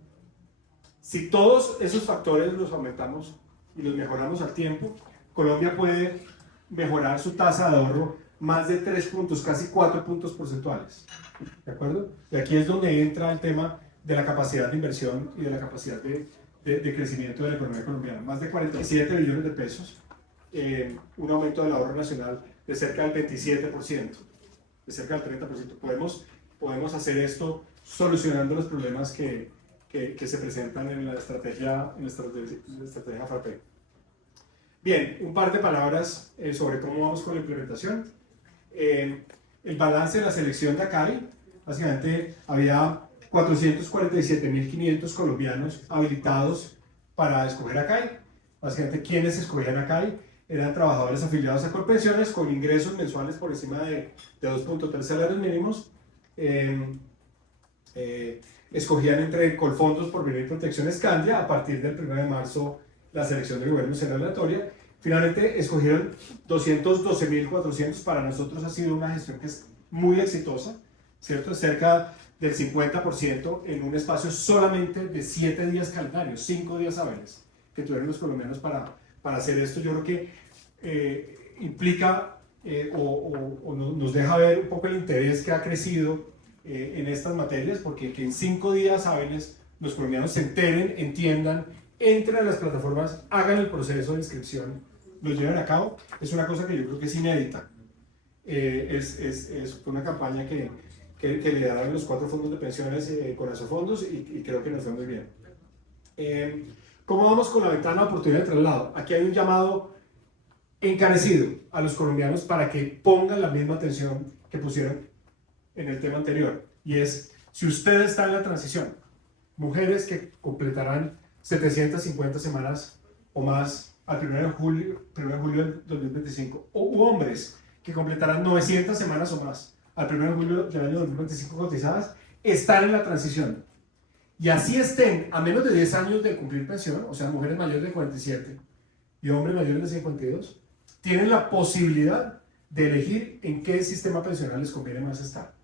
Si todos esos factores los aumentamos y los mejoramos al tiempo, Colombia puede mejorar su tasa de ahorro más de 3 puntos, casi 4 puntos porcentuales. ¿De acuerdo? Y aquí es donde entra el tema de la capacidad de inversión y de la capacidad de crecimiento de la economía colombiana. Más de 47 billones de pesos, un aumento del ahorro nacional de cerca del 27%, de cerca del 30%. Podemos hacer esto solucionando los problemas que se presentan en la estrategia FAPE. Bien, un par de palabras sobre cómo vamos con la implementación. El balance de la selección de ACAI, básicamente había 447.500 colombianos habilitados para escoger ACAI. Básicamente, quienes escogían ACAI eran trabajadores afiliados a Colpensiones con ingresos mensuales por encima de 2.3 salarios mínimos. Escogían entre Colfondos, Porvenir y Protección Scandia. A partir del 1 de marzo, la selección del gobierno será aleatoria. Finalmente, escogieron 212.400. Para nosotros ha sido una gestión que es muy exitosa, ¿cierto? Cerca del 50% en un espacio solamente de 7 días calendarios, 5 días hábiles que tuvieron los colombianos para hacer esto. Yo creo que implica o nos deja ver un poco el interés que ha crecido en estas materias, porque que en 5 días hábiles los colombianos se enteren, entiendan, entren a las plataformas, hagan el proceso de inscripción, lo lleven a cabo, es una cosa que yo creo que es inédita. Es una campaña que le dan los 4 fondos de pensiones con esos fondos y creo que nos fue muy bien. ¿Cómo vamos con la ventana de oportunidad de traslado? Aquí hay un llamado encarecido a los colombianos para que pongan la misma atención que pusieron en el tema anterior, y es, si usted está en la transición, mujeres que completarán 750 semanas o más al 1 de julio del 2025, u hombres que completarán 900 semanas o más al 1 de julio del año 2025 cotizadas, están en la transición. Y así estén a menos de 10 años de cumplir pensión, o sea, mujeres mayores de 47 y hombres mayores de 52, tienen la posibilidad de elegir en qué sistema pensional les conviene más estar.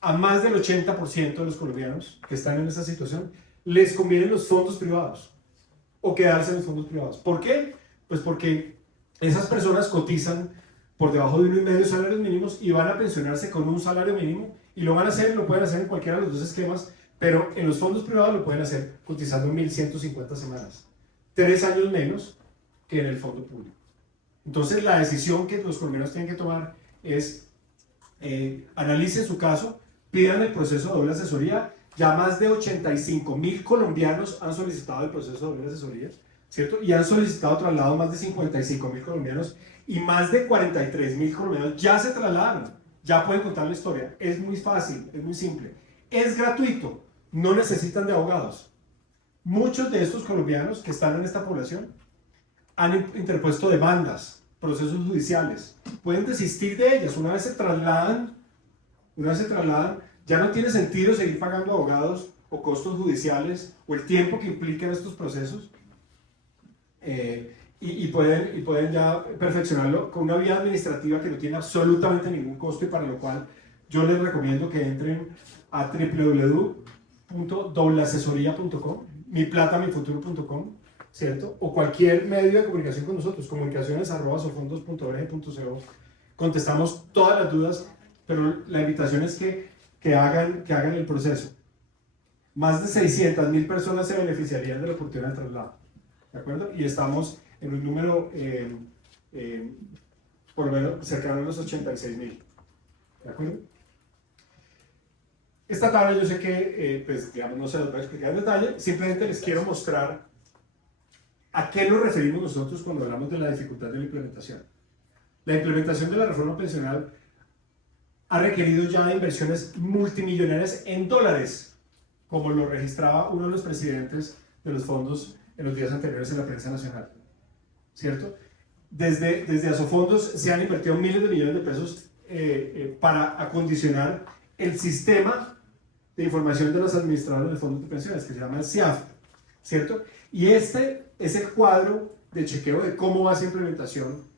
A más del 80% de los colombianos que están en esa situación les convienen los fondos privados o quedarse en los fondos privados. ¿Por qué? Pues porque esas personas cotizan por debajo de 1,5 salarios mínimos y van a pensionarse con un salario mínimo, y lo pueden hacer en cualquiera de los 2 esquemas, pero en los fondos privados lo pueden hacer cotizando 1.150 semanas, 3 años menos que en el fondo público. Entonces la decisión que los colombianos tienen que tomar es analicen su caso, pidan el proceso de doble asesoría. Ya más de 85.000 colombianos han solicitado el proceso de doble asesoría, ¿cierto? Y han solicitado traslado más de 55.000 colombianos, y más de 43.000 colombianos ya se trasladaron, ya pueden contar la historia. Es muy fácil, es muy simple, es gratuito, no necesitan de abogados. Muchos de estos colombianos que están en esta población han interpuesto demandas, procesos judiciales, pueden desistir de ellas. Una vez se trasladan, ya no tiene sentido seguir pagando abogados o costos judiciales o el tiempo que implican estos procesos, y pueden ya perfeccionarlo con una vía administrativa que no tiene absolutamente ningún costo y para lo cual yo les recomiendo que entren a www.dobleasesoría.com, miplatamifuturo.com, ¿cierto? O cualquier medio de comunicación con nosotros, comunicaciones@sofondos.org.co. Contestamos todas las dudas, pero la invitación es que hagan el proceso. Más de 600.000 personas se beneficiarían de la oportunidad de traslado, ¿de acuerdo? Y estamos en un número por lo menos cercano a los 86.000, ¿de acuerdo? Esta tabla yo sé que, pues, digamos, no se las voy a explicar en detalle, simplemente les quiero mostrar a qué nos referimos nosotros cuando hablamos de la dificultad de la implementación. La implementación de la reforma pensional ha requerido ya inversiones multimillonarias en dólares, como lo registraba uno de los presidentes de los fondos en los días anteriores en la prensa nacional, ¿cierto? Desde Asofondos se han invertido miles de millones de pesos para acondicionar el sistema de información de los administradores de fondos de pensiones, que se llama el SIAF, ¿cierto? Y este es el cuadro de chequeo de cómo va esa implementación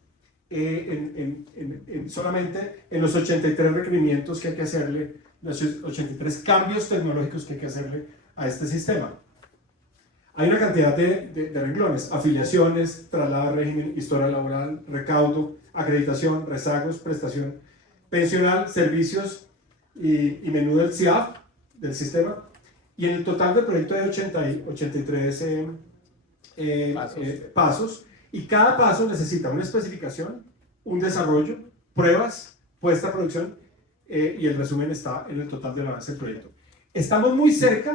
solamente en los 83 requerimientos que hay que hacerle, los 83 cambios tecnológicos que hay que hacerle a este sistema. Hay una cantidad de renglones: afiliaciones, traslado de régimen, historia laboral, recaudo, acreditación, rezagos, prestación pensional, servicios y menú del SIAF, del sistema. Y en el total del proyecto hay 83 pasos, y cada paso necesita una especificación, un desarrollo, pruebas, puesta a producción, y el resumen está en el total del avance del proyecto. Estamos muy cerca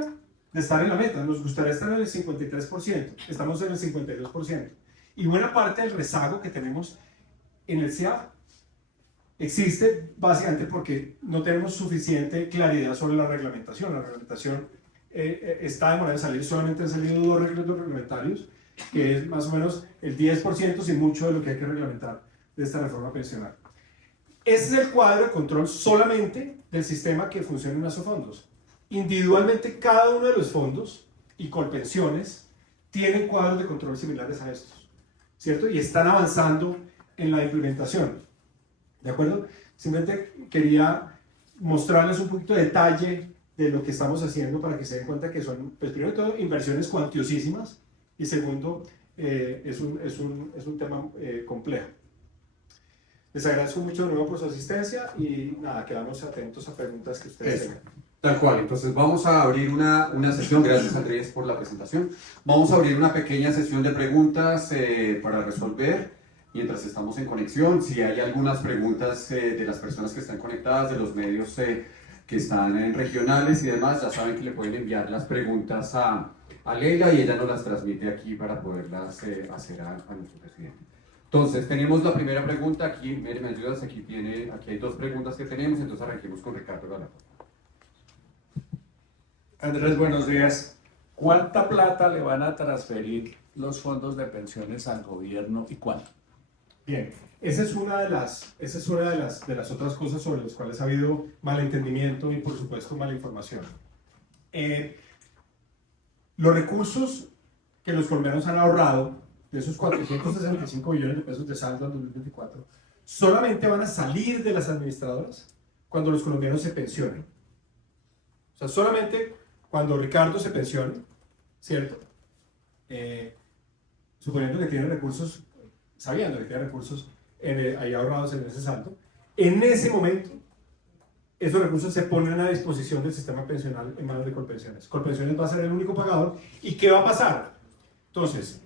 de estar en la meta. Nos gustaría estar en el 53%, estamos en el 52%, y buena parte del rezago que tenemos en el SIAF existe básicamente porque no tenemos suficiente claridad sobre la reglamentación. La reglamentación está demorada en salir, solamente han salido 2 decretos reglamentarios, que es más o menos el 10% sin mucho de lo que hay que reglamentar de esta reforma pensional. Este es el cuadro de control solamente del sistema que funciona en Asofondos. Individualmente, cada uno de los fondos y Colpensiones tienen cuadros de control similares a estos, ¿cierto? Y están avanzando en la implementación, ¿de acuerdo? Simplemente quería mostrarles un poquito de detalle de lo que estamos haciendo para que se den cuenta que son, pues, primero de todo, inversiones cuantiosísimas, y segundo, es un tema complejo. Les agradezco mucho de nuevo por su asistencia y nada, quedamos atentos a preguntas que ustedes tengan. Tal cual, entonces vamos a abrir una sesión, gracias Andrés por la presentación, vamos a abrir una pequeña sesión de preguntas para resolver mientras estamos en conexión. Si hay algunas preguntas de las personas que están conectadas, de los medios que están en regionales y demás, ya saben que le pueden enviar las preguntas a Leila y ella nos las transmite aquí para poderlas hacer a nuestro presidente. Entonces, tenemos la primera pregunta aquí. Mary, ¿me ayudas? Aquí hay 2 preguntas que tenemos, entonces arranquemos con Ricardo Galán. Andrés, buenos días. ¿Cuánta plata le van a transferir los fondos de pensiones al gobierno y cuánto? Bien, esa es una de las otras cosas sobre las cuales ha habido malentendimiento y, por supuesto, mala información. Los recursos que los colombianos han ahorrado, de esos 465 billones de pesos de saldo en 2024, solamente van a salir de las administradoras cuando los colombianos se pensionen. O sea, solamente cuando Ricardo se pensione, ¿cierto? Suponiendo que tiene recursos, sabiendo que tiene recursos ahí ahorrados en ese saldo, en ese momento esos recursos se ponen a disposición del sistema pensional en manos de Colpensiones. Colpensiones va a ser el único pagador. ¿Y qué va a pasar? Entonces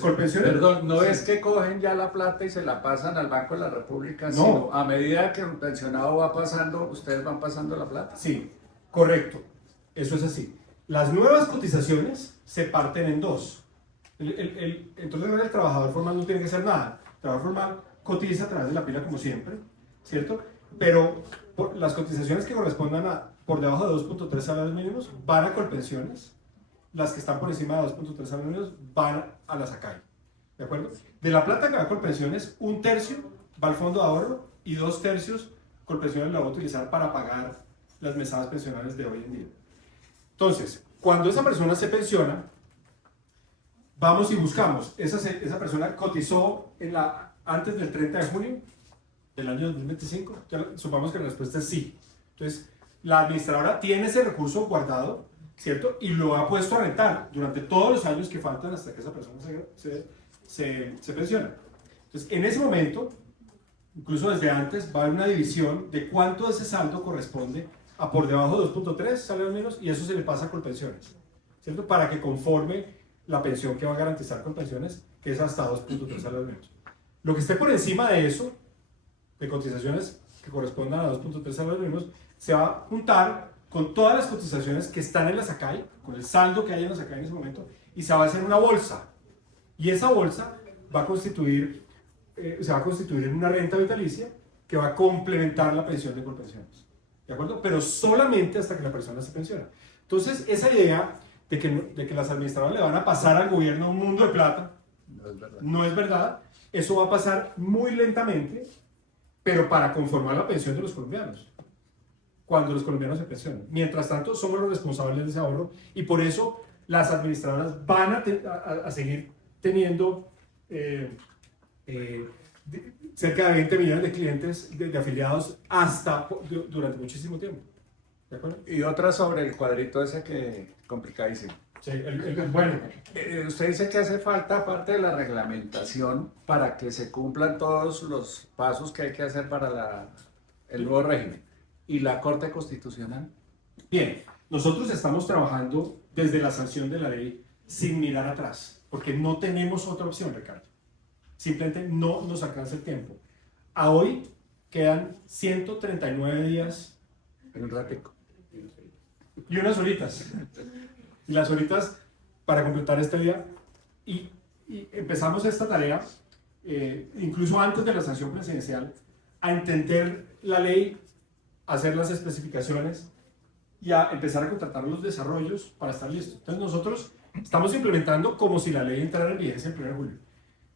Colpensiones... Perdón, no es que cogen ya la plata y se la pasan al Banco de la República, no, sino a medida que un pensionado va pasando, ustedes van pasando la plata. Sí, correcto. Eso es así. Las nuevas cotizaciones se parten en 2. Entonces el trabajador formal no tiene que hacer nada. El trabajador formal cotiza a través de la pila como siempre, ¿cierto? Pero las cotizaciones que correspondan por debajo de 2.3 salarios mínimos van a Colpensiones. Las que están por encima de 2.3 salarios mínimos van a la SACAI, ¿de acuerdo? De la plata que va a Colpensiones, 1/3 va al fondo de ahorro y 2/3 Colpensiones la va a utilizar para pagar las mesadas pensionales de hoy en día. Entonces, cuando esa persona se pensiona, vamos y buscamos. Esa persona cotizó antes del 30 de junio, del año 2025? Supongamos que la respuesta es sí. Entonces, la administradora tiene ese recurso guardado, ¿cierto? Y lo ha puesto a rentar durante todos los años que faltan hasta que esa persona se pensiona. Entonces, en ese momento, incluso desde antes, va a haber una división de cuánto de ese saldo corresponde a por debajo de 2.3 salarios mínimos, y eso se le pasa con pensiones, ¿cierto? Para que conforme la pensión que va a garantizar con pensiones, que es hasta 2.3 salarios mínimos. Lo que esté por encima de eso, de cotizaciones que correspondan a 2.3 salarios mínimos, se va a juntar con todas las cotizaciones que están en la SACAI, con el saldo que hay en la SACAI en ese momento, y se va a hacer una bolsa. Y esa bolsa va a constituir, se va a constituir en una renta vitalicia que va a complementar la pensión de Colpensiones. ¿De acuerdo? Pero solamente hasta que la persona se pensiona. Entonces, esa idea de que las administradoras le van a pasar al gobierno un mundo de plata, No es verdad. no es verdad. Eso va a pasar muy lentamente, pero para conformar la pensión de los colombianos, cuando los colombianos se pensionan. Mientras tanto, somos los responsables de ese ahorro, y por eso las administradoras van a seguir teniendo cerca de 20 millones de clientes, de afiliados, durante muchísimo tiempo. ¿De acuerdo? Y otra sobre el cuadrito ese que complicadísimo. Sí, bueno, Usted dice que hace falta, aparte de la reglamentación, para que se cumplan todos los pasos que hay que hacer para el nuevo régimen. ¿Y la Corte Constitucional? bien, nosotros estamos trabajando desde la sanción de la ley sin mirar atrás, porque no tenemos otra opción, Ricardo. Simplemente no nos alcanza el tiempo. A hoy quedan 139 días En un ratico. y unas horitas. Y las horitas para completar este día. Y empezamos esta tarea, incluso antes de la sanción presidencial, a entender la ley, a hacer las especificaciones y a empezar a contratar los desarrollos para estar listos. Entonces nosotros estamos implementando como si la ley entrara en vigencia el 1 de julio.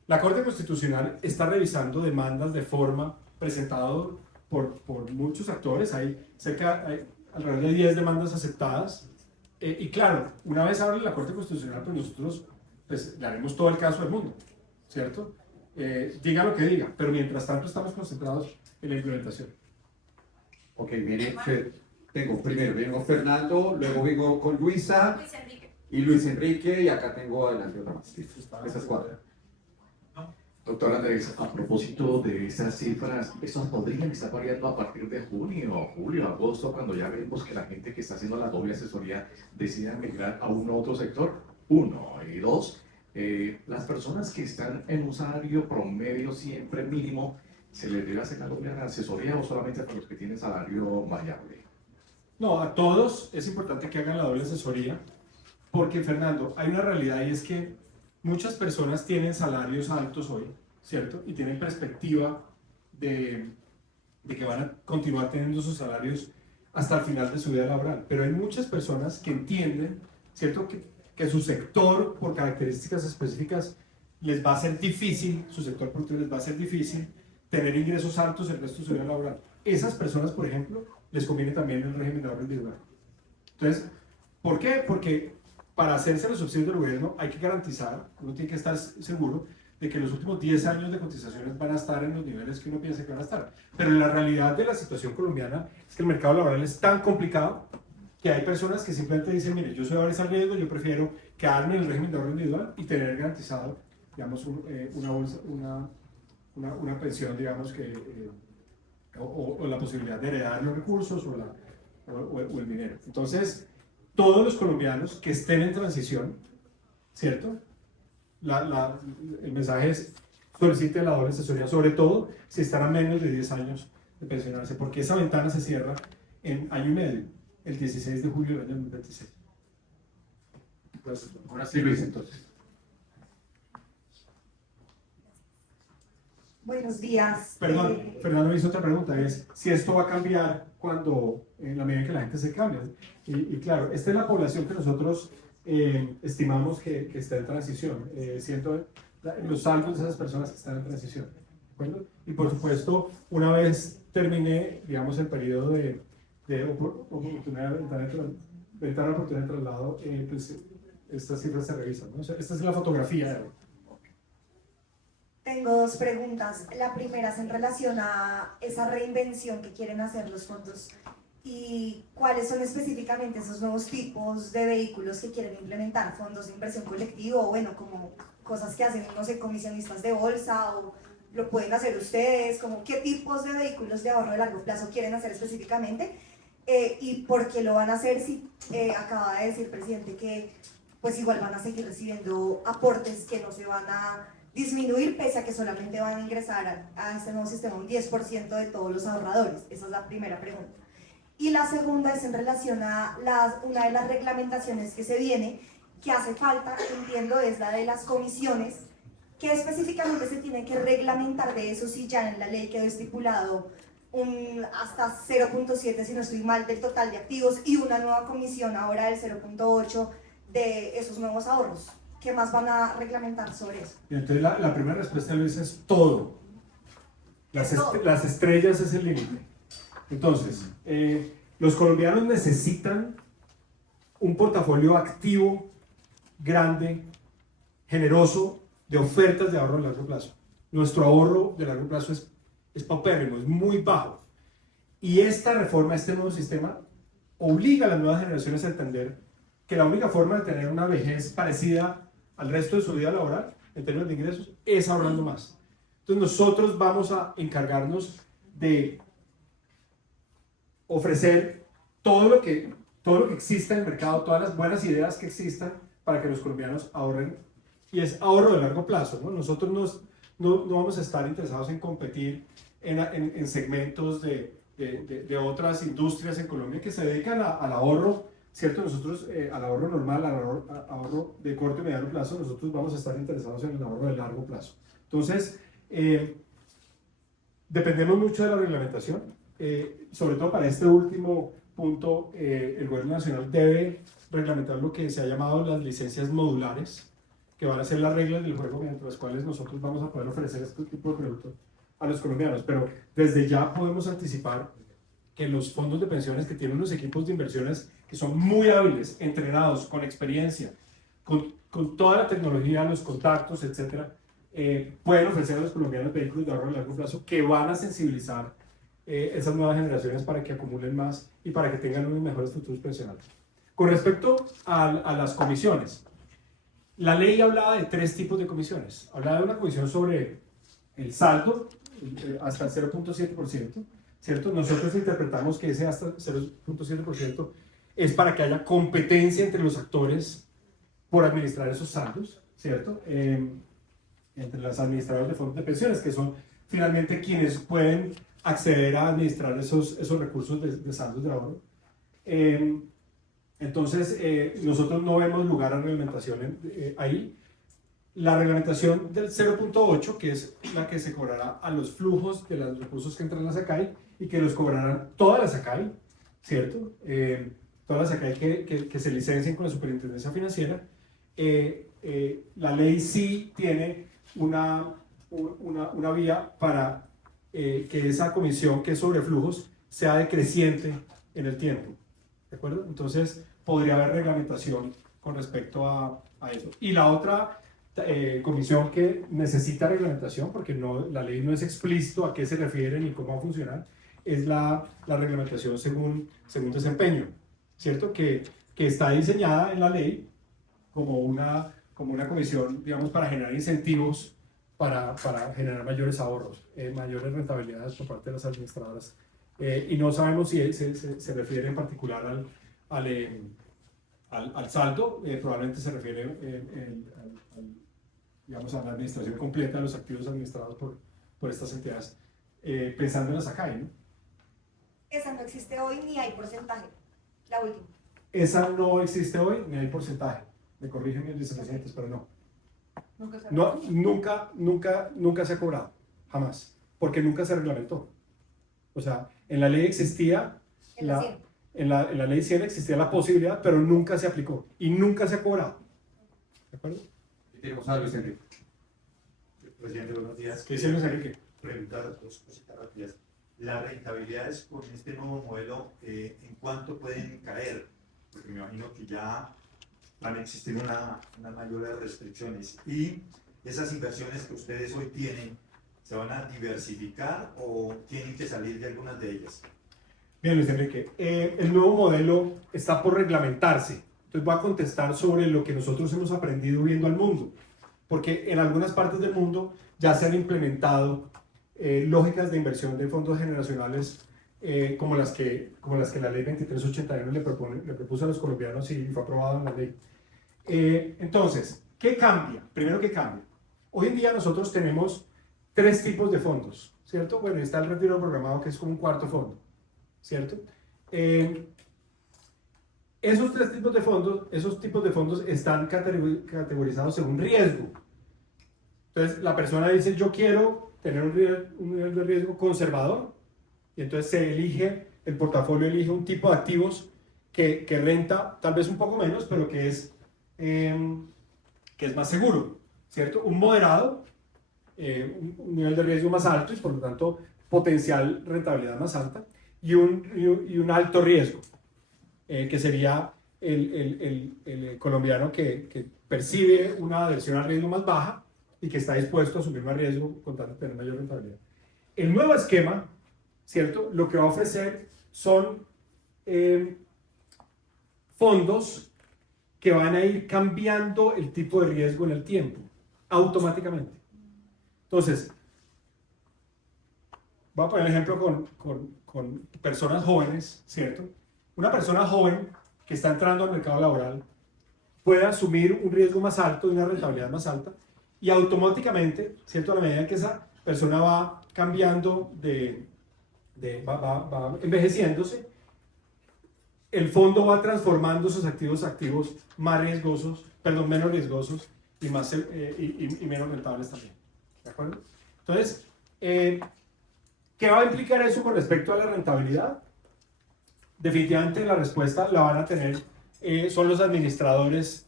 La Corte Constitucional está revisando demandas de forma presentadas por muchos actores. Hay alrededor de 10 demandas aceptadas. Y claro, una vez hable la Corte Constitucional, pues nosotros le haremos todo el caso del mundo, ¿cierto? Diga lo que diga, pero mientras tanto estamos concentrados en la implementación. Ok, mire, primero vengo Fernando, luego vengo con Luisa Luis Enrique. y Luis Enrique, y acá tengo adelante otra más. Listo, esas cuatro. Doctor Andrés, a propósito de esas cifras, ¿esas podrían estar variando a partir de junio, julio, agosto, cuando ya vemos que la gente que está haciendo la doble asesoría decida migrar a un u otro sector? Uno. Y dos, las personas que están en un salario promedio siempre mínimo, ¿se les debe hacer la doble asesoría o solamente para los que tienen salario variable? No, a todos es importante que hagan la doble asesoría, porque Fernando, hay una realidad, y es que muchas personas tienen salarios altos hoy, ¿cierto? Y tienen perspectiva de que van a continuar teniendo sus salarios hasta el final de su vida laboral. Pero hay muchas personas que entienden, ¿cierto? Que su sector, por características específicas, les va a ser difícil, su sector productivo les va a ser difícil tener ingresos altos el resto de su vida laboral. Esas personas, por ejemplo, les conviene también el régimen de ahorro individual. Entonces, ¿por qué? Porque para hacerse los subsidios del gobierno hay que garantizar, uno tiene que estar seguro de que los últimos 10 años de cotizaciones van a estar en los niveles que uno piensa que van a estar. Pero la realidad de la situación colombiana es que el mercado laboral es tan complicado que hay personas que simplemente dicen, mire, yo soy de varios riesgo, yo prefiero quedarme en el régimen de ahorro individual y tener garantizado, digamos, una pensión, digamos, o la posibilidad de heredar los recursos o el dinero. Entonces, todos los colombianos que estén en transición, ¿cierto? El mensaje es solicite la doble asesoría, sobre todo si están a menos de 10 años de pensionarse, porque esa ventana se cierra en año y medio, el 16 de julio del año 2026. Gracias. Ahora sí, Luis, entonces. Buenos días. Perdón, Fernando me hizo otra pregunta, es si esto va a cambiar en la medida en que la gente se cambia. Y claro, esta es la población que nosotros estimamos que está en transición, los saldos de esas personas que están en transición. ¿De acuerdo? Y por supuesto, una vez termine, digamos, el periodo de oportunidad, ventana de oportunidad de traslado, pues estas cifras se revisan, ¿no? O sea, esta es la fotografía de hoy. Tengo dos preguntas. La primera es en relación a esa reinvención que quieren hacer los fondos y cuáles son específicamente esos nuevos tipos de vehículos que quieren implementar, fondos de inversión colectivo, o bueno, como cosas que hacen, no sé, comisionistas de bolsa o lo pueden hacer ustedes, como qué tipos de vehículos de ahorro de largo plazo quieren hacer específicamente y por qué lo van a hacer si acaba de decir el presidente que pues igual van a seguir recibiendo aportes que no se van a disminuir pese a que solamente van a ingresar a este nuevo sistema un 10% de todos los ahorradores. Esa es la primera pregunta. Y la segunda es en relación a una de las reglamentaciones que se viene, que hace falta, entiendo, es la de las comisiones, que específicamente se tiene que reglamentar de eso si ya en la ley quedó estipulado hasta 0.7, si no estoy mal, del total de activos y una nueva comisión ahora del 0.8 de esos nuevos ahorros. ¿Qué más van a reglamentar sobre eso? Y entonces la primera respuesta, Luis, es todo. Todo. Las estrellas es el límite. Entonces, los colombianos necesitan un portafolio activo, grande, generoso, de ofertas de ahorro a largo plazo. Nuestro ahorro de largo plazo es paupérrimo, es muy bajo. Y esta reforma, este nuevo sistema, obliga a las nuevas generaciones a entender que la única forma de tener una vejez parecida al resto de su vida laboral, en términos de ingresos, es ahorrando más. Entonces nosotros vamos a encargarnos de ofrecer todo lo que exista en el mercado, todas las buenas ideas que existan para que los colombianos ahorren, y es ahorro de largo plazo, ¿no? Nosotros no vamos a estar interesados en competir en segmentos de otras industrias en Colombia que se dedican al ahorro, ¿cierto? Nosotros al ahorro normal, al ahorro de corto y mediano plazo, nosotros vamos a estar interesados en el ahorro de largo plazo. Entonces, dependemos mucho de la reglamentación, sobre todo para este último punto, el gobierno nacional debe reglamentar lo que se ha llamado las licencias modulares, que van a ser las reglas del juego mediante las cuales nosotros vamos a poder ofrecer este tipo de productos a los colombianos. Pero desde ya podemos anticipar que los fondos de pensiones que tienen unos equipos de inversiones que son muy hábiles, entrenados, con experiencia, con toda la tecnología, los contactos, etcétera, pueden ofrecer a los colombianos vehículos de ahorro a largo plazo que van a sensibilizar esas nuevas generaciones para que acumulen más y para que tengan unos mejores futuros pensionales. Con respecto a las comisiones, la ley hablaba de tres tipos de comisiones. Hablaba de una comisión sobre el saldo, hasta el 0.7%, ¿cierto? Nosotros interpretamos que ese hasta 0.7% es para que haya competencia entre los actores por administrar esos saldos, ¿cierto? Entre los administradores de fondos de pensiones, que son finalmente quienes pueden acceder a administrar esos recursos de saldos de ahorro. Entonces, nosotros no vemos lugar a reglamentación ahí. La reglamentación del 0.8, que es la que se cobrará a los flujos de los recursos que entran a la SACAI y que los cobrarán todas las SACAI, ¿cierto? Todas las SACAI que se licencien con la Superintendencia Financiera. La ley sí tiene una vía para que esa comisión que es sobre flujos sea decreciente en el tiempo, ¿de acuerdo? Entonces podría haber reglamentación con respecto a eso. Y la otra comisión que necesita reglamentación, porque la ley no es explícito a qué se refiere ni cómo va a funcionar, es la reglamentación según desempeño, ¿cierto? Que está diseñada en la ley como una comisión, digamos, para generar incentivos para generar mayores ahorros, mayores rentabilidades por parte de las administradoras. Y no sabemos si se refiere en particular al saldo, probablemente se refiere digamos, a la administración completa de los activos administrados por estas entidades, pensando en la SACAI, ¿no? Esa no existe hoy ni hay porcentaje. La última. Esa no existe hoy ni hay porcentaje. Me corrigen mis vicepresidentes, pero no. Nunca se ha cobrado, jamás, porque nunca se reglamentó. O sea, en la ley existía, en la ley 100 existía la posibilidad, pero nunca se aplicó y nunca se ha cobrado. ¿De acuerdo? Y tenemos a Luis Enrique. Presidente, buenos días. ¿Qué dice Luis Enrique? Preguntar dos cositas rápidas. Las rentabilidades con este nuevo modelo, ¿en cuánto pueden caer? Porque me imagino que ya van a existir unas mayores restricciones. Y esas inversiones que ustedes hoy tienen, ¿se van a diversificar o tienen que salir de algunas de ellas? Bien, Luis Enrique, el nuevo modelo está por reglamentarse. Entonces voy a contestar sobre lo que nosotros hemos aprendido viendo al mundo, porque en algunas partes del mundo ya se han implementado lógicas de inversión de fondos generacionales como las que la ley 2381 le propuso a los colombianos y fue aprobado en la ley. Entonces, ¿qué cambia? Primero, ¿qué cambia? Hoy en día nosotros tenemos 3 tipos de fondos, ¿cierto? Bueno, está el retiro programado, que es como un cuarto fondo, ¿cierto? Esos 3 tipos de fondos, esos tipos de fondos están categorizados según riesgo. Entonces, la persona dice, yo quiero tener un nivel de riesgo conservador, y entonces se elige, el portafolio elige un tipo de activos que renta tal vez un poco menos, pero que es más seguro, ¿cierto? Un moderado, un nivel de riesgo más alto y por lo tanto potencial rentabilidad más alta, y un alto riesgo, que sería el colombiano que percibe una aversión al riesgo más baja y que está dispuesto a asumir más riesgo con tal de tener mayor rentabilidad. El nuevo esquema, ¿cierto? Lo que va a ofrecer son fondos que van a ir cambiando el tipo de riesgo en el tiempo, automáticamente. Entonces, voy a poner el ejemplo con personas jóvenes, ¿cierto? Una persona joven que está entrando al mercado laboral puede asumir un riesgo más alto y una rentabilidad más alta, y automáticamente, ¿cierto? A la medida que esa persona va cambiando va envejeciéndose, el fondo va transformando sus activos más riesgosos, perdón, menos riesgosos y menos rentables también. ¿De acuerdo? Entonces, ¿qué va a implicar eso con respecto a la rentabilidad? Definitivamente la respuesta la van a tener, son los administradores,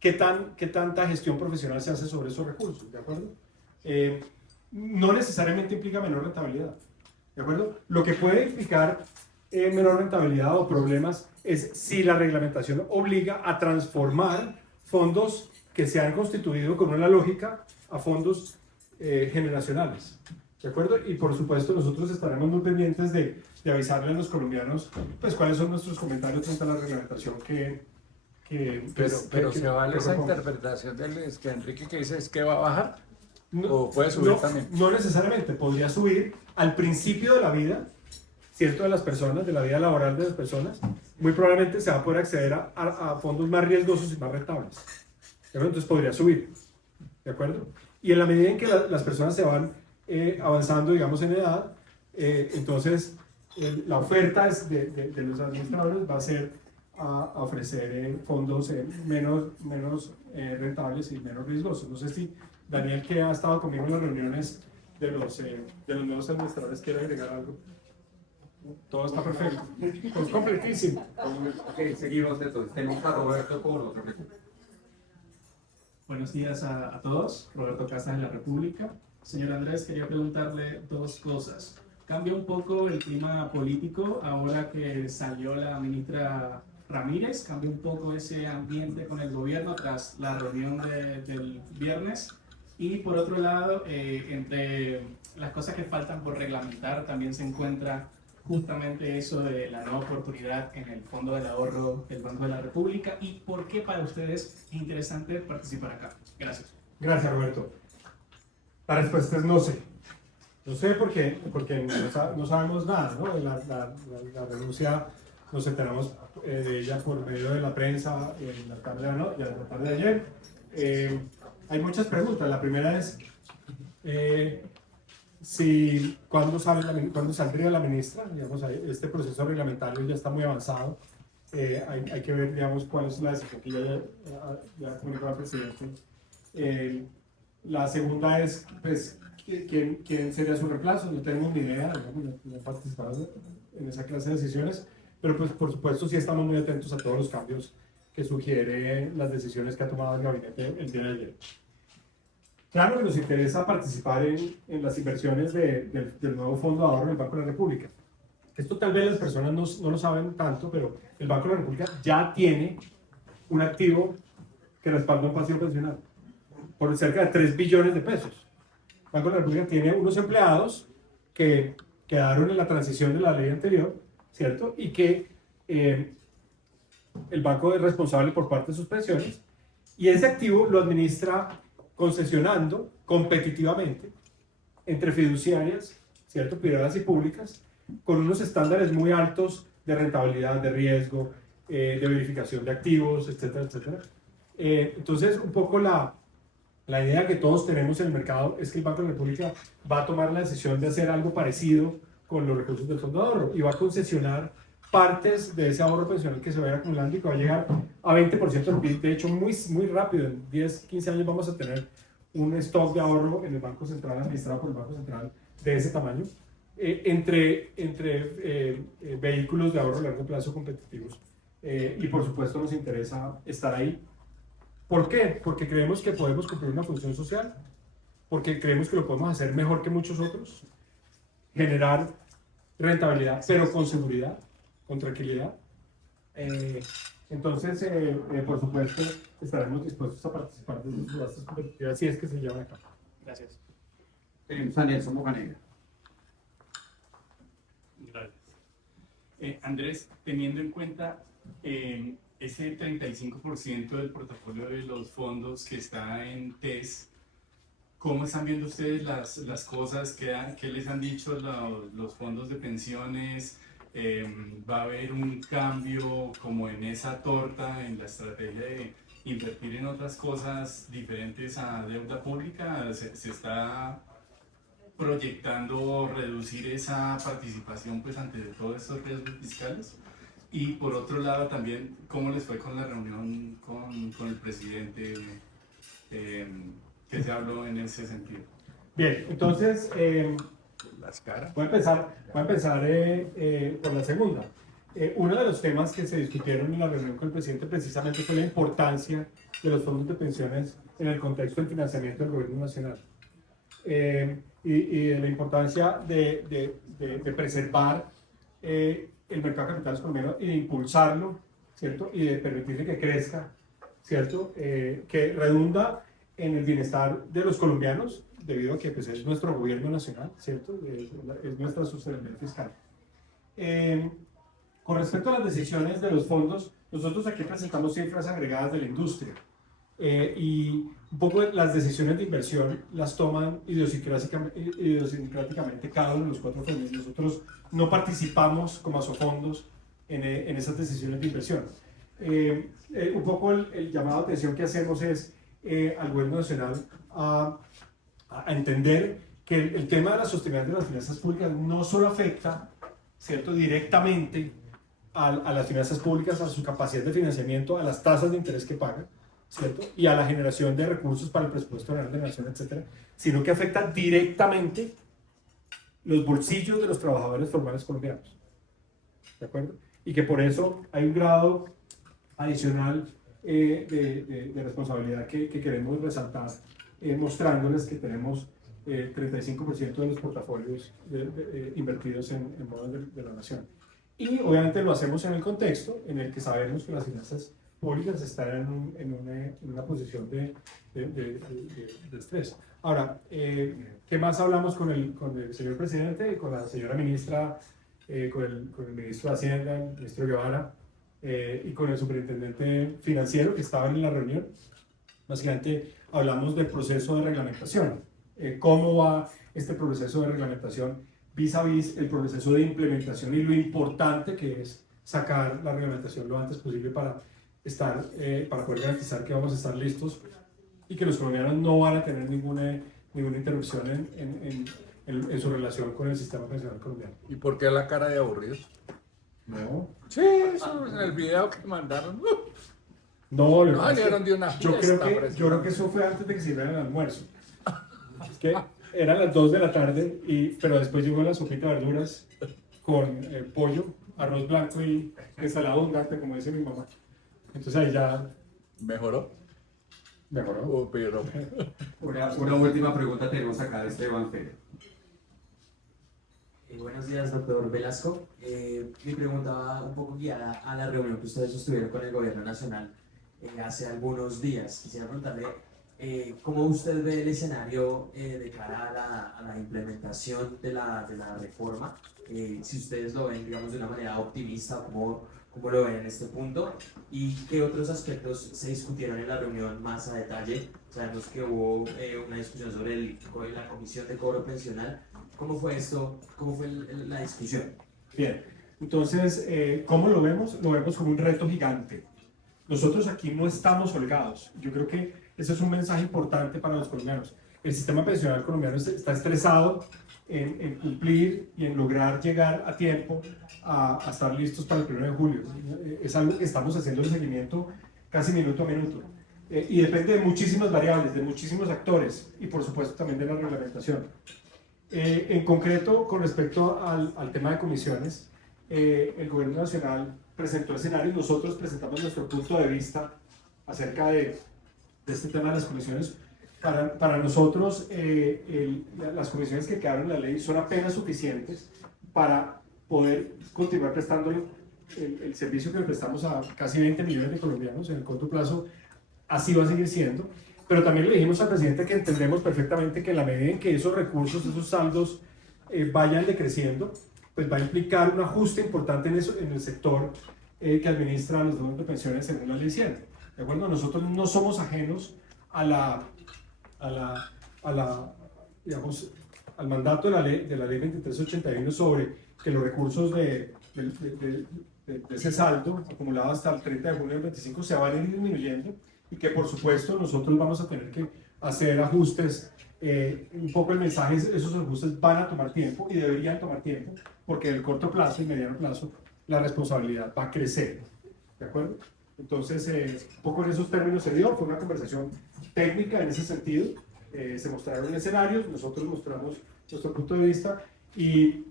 qué tanta gestión profesional se hace sobre esos recursos, ¿de acuerdo? No necesariamente implica menor rentabilidad, ¿de acuerdo? Lo que puede implicar menor rentabilidad o problemas es si la reglamentación obliga a transformar fondos que se han constituido con una lógica a fondos generacionales, ¿de acuerdo? Y por supuesto nosotros estaremos muy pendientes de avisarle a los colombianos pues cuáles son nuestros comentarios frente a la reglamentación Pero se vale esa interpretación de Enrique que dice es que va a bajar, o puede subir también. No necesariamente, podría subir al principio de la vida, ¿cierto? De las personas, de la vida laboral de las personas, muy probablemente se va a poder acceder a fondos más riesgosos y más rentables, ¿de acuerdo? Entonces podría subir, ¿de acuerdo? Y en la medida en que las personas se van avanzando, digamos, en edad, entonces la oferta de los administradores va a ser a ofrecer fondos menos rentables y menos riesgosos. No sé si Daniel, que ha estado conmigo en las reuniones de los nuevos administradores, quiere agregar algo. Todo está perfecto. Pues completísimo. Ok, seguimos entonces. Tenemos a Roberto con otro recurso. Buenos días a todos. Roberto Casas de la República. Señor Andrés, quería preguntarle 2 cosas. ¿Cambia un poco el clima político ahora que salió la ministra Ramírez? ¿Cambia un poco ese ambiente con el gobierno tras la reunión del viernes? Y por otro lado, entre las cosas que faltan por reglamentar, también se encuentra justamente eso de la nueva oportunidad en el Fondo del Ahorro del Banco de la República. ¿Y por qué para ustedes es interesante participar acá? Gracias. Gracias, Roberto. La respuesta es no sé. No sé porque no sabemos nada, ¿no? La renuncia nos enteramos de ella por medio de la prensa en la tarde de ayer. Hay muchas preguntas. La primera es ¿cuándo saldría la ministra? Digamos, este proceso reglamentario ya está muy avanzado. Hay que ver, digamos, cuál es la decisión que ya comunicó al presidente. La segunda es, pues, ¿quién sería su reemplazo? No tenemos ni idea, no he participado en esa clase de decisiones, pero pues por supuesto sí estamos muy atentos a todos los cambios que sugieren las decisiones que ha tomado el gabinete el día de ayer. Claro que nos interesa participar en las inversiones del nuevo Fondo de Ahorro del Banco de la República. Esto tal vez las personas no lo saben tanto, pero el Banco de la República ya tiene un activo que respalda un pasivo pensional. por cerca de 3 billones de pesos. El Banco de la República tiene unos empleados que quedaron en la transición de la ley anterior, ¿cierto? Y que el banco es responsable por parte de sus pensiones, y ese activo lo administra concesionando competitivamente entre fiduciarias, ¿cierto? Privadas y públicas, con unos estándares muy altos de rentabilidad, de riesgo, de verificación de activos, etcétera, etcétera. Entonces, un poco la idea que todos tenemos en el mercado es que el Banco de la República va a tomar la decisión de hacer algo parecido con los recursos del fondo de ahorro y va a concesionar partes de ese ahorro pensional que se vaya acumulando y que va a llegar a 20% del PIB. De hecho, muy, muy rápido, en 10, 15 años vamos a tener un stock de ahorro en el Banco Central, administrado por el Banco Central, de ese tamaño, entre vehículos de ahorro a largo plazo competitivos. Y por supuesto nos interesa estar ahí. ¿Por qué? Porque creemos que podemos cumplir una función social, porque creemos que lo podemos hacer mejor que muchos otros, generar rentabilidad, pero con seguridad, con tranquilidad. Entonces, por supuesto, estaremos dispuestos a participar de esas subastas competitivas si es que se llevan a cabo. Gracias. Tenemos a Nelson Bocanegra. Gracias. Andrés, teniendo en cuenta ese 35% del portafolio de los fondos que está en TES, ¿cómo están viendo ustedes las cosas? ¿Qué les han dicho los fondos de pensiones? ¿Va a haber un cambio como en esa torta, en la estrategia de invertir en otras cosas diferentes a deuda pública? ¿Se está proyectando reducir esa participación pues ante todos estos riesgos fiscales? Y por otro lado también, ¿cómo les fue con la reunión con el presidente? ¿Qué se habló en ese sentido? Bien, entonces Las caras. voy a empezar por la segunda. Uno de los temas que se discutieron en la reunión con el presidente precisamente fue la importancia de los fondos de pensiones en el contexto del financiamiento del gobierno nacional. Y de la importancia de preservar el mercado de capitales colombiano y de impulsarlo, ¿cierto? Y de permitirle que crezca, ¿cierto? Que redunda en el bienestar de los colombianos, debido a que pues, es nuestro gobierno nacional, ¿cierto? Es nuestra sostenibilidad fiscal. Con respecto a las decisiones de los fondos, nosotros aquí presentamos cifras agregadas de la industria. Y un poco las decisiones de inversión las toman idiosincráticamente cada uno de los 4 fondos. Nosotros no participamos como asofondos en esas decisiones de inversión. Un poco el llamado de atención que hacemos es al gobierno nacional a entender que el tema de la sostenibilidad de las finanzas públicas no solo afecta, ¿cierto?, directamente a las finanzas públicas, a su capacidad de financiamiento, a las tasas de interés que pagan, ¿cierto?, y a la generación de recursos para el presupuesto general de la nación, etcétera, sino que afecta directamente los bolsillos de los trabajadores formales colombianos, ¿de acuerdo? Y que por eso hay un grado adicional de responsabilidad que queremos resaltar, mostrándoles que tenemos 35% de los portafolios invertidos en bonos de la nación. Y obviamente lo hacemos en el contexto en el que sabemos que las finanzas públicas están en una posición de estrés. Ahora, ¿qué más hablamos con el señor presidente, con la señora ministra, con el ministro de Hacienda, el ministro Guevara, y con el superintendente financiero que estaban en la reunión? Básicamente hablamos del proceso de reglamentación. ¿Cómo va este proceso de reglamentación vis a vis el proceso de implementación y lo importante que es sacar la reglamentación lo antes posible para poder garantizar que vamos a estar listos y que los colombianos no van a tener ninguna interrupción en su relación con el sistema pensional colombiano? ¿Y por qué la cara de aburridos? No. Sí, eso en el video que mandaron. No, No, salieron de una yo creo que eso fue antes de que se hiciera el almuerzo. Es que eran las 2 de la tarde, pero después llegó la sopita de verduras con pollo, arroz blanco y ensalada abundante, como dice mi mamá. Entonces ahí ya ¿Mejoró? mejoró. Pero Una última pregunta tenemos acá de Esteban Fede. Buenos días, doctor Velasco. Mi pregunta va un poco guiada a la reunión que ustedes sostuvieron con el gobierno nacional hace algunos días. Quisiera preguntarle ¿cómo usted ve el escenario de cara a la implementación de la reforma? Si ustedes lo ven, digamos, de una manera optimista, ¿cómo lo ven en este punto? ¿Y qué otros aspectos se discutieron en la reunión más a detalle? Sabemos que hubo una discusión sobre la comisión de cobro pensional. ¿Cómo fue esto? ¿Cómo fue la discusión? Bien, entonces, ¿cómo lo vemos? Lo vemos como un reto gigante. Nosotros aquí no estamos holgados. Yo creo que ese es un mensaje importante para los colombianos. El sistema pensional colombiano está estresado en cumplir y en lograr llegar a tiempo a estar listos para el 1 de julio. Es algo que estamos haciendo el seguimiento casi minuto a minuto. Y depende de muchísimas variables, de muchísimos actores y por supuesto también de la reglamentación. En concreto, con respecto al tema de comisiones, el gobierno nacional presentó escenarios, nosotros presentamos nuestro punto de vista acerca de este tema de las comisiones. Para nosotros, las comisiones que quedaron en la ley son apenas suficientes para poder continuar prestando el servicio que le prestamos a casi 20 millones de colombianos en el corto plazo. Así va a seguir siendo. Pero también le dijimos al presidente que entendemos perfectamente que en la medida en que esos recursos, esos saldos vayan decreciendo, pues va a implicar un ajuste importante en el sector que administra los fondos de pensiones según la ley 100. ¿De acuerdo? Nosotros no somos ajenos digamos, al mandato de la ley 2381 sobre que los recursos de ese saldo acumulado hasta el 30 de junio del 25 se van a ir disminuyendo y que por supuesto nosotros vamos a tener que hacer ajustes. Un poco el mensaje es esos ajustes van a tomar tiempo y deberían tomar tiempo porque en el corto plazo y mediano plazo la responsabilidad va a crecer. ¿De acuerdo? Entonces, un poco en esos términos se dio, fue una conversación técnica en ese sentido, se mostraron escenarios, nosotros mostramos nuestro punto de vista y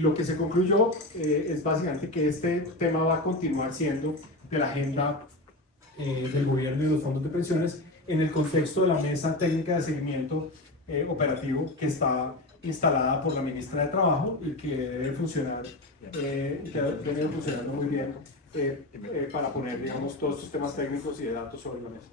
lo que se concluyó es básicamente que este tema va a continuar siendo de la agenda del gobierno y de los fondos de pensiones en el contexto de la mesa técnica de seguimiento operativo que está instalada por la ministra de Trabajo y que debe funcionar, que ha venido funcionando muy bien para poner, digamos, todos estos temas técnicos y de datos sobre la mesa.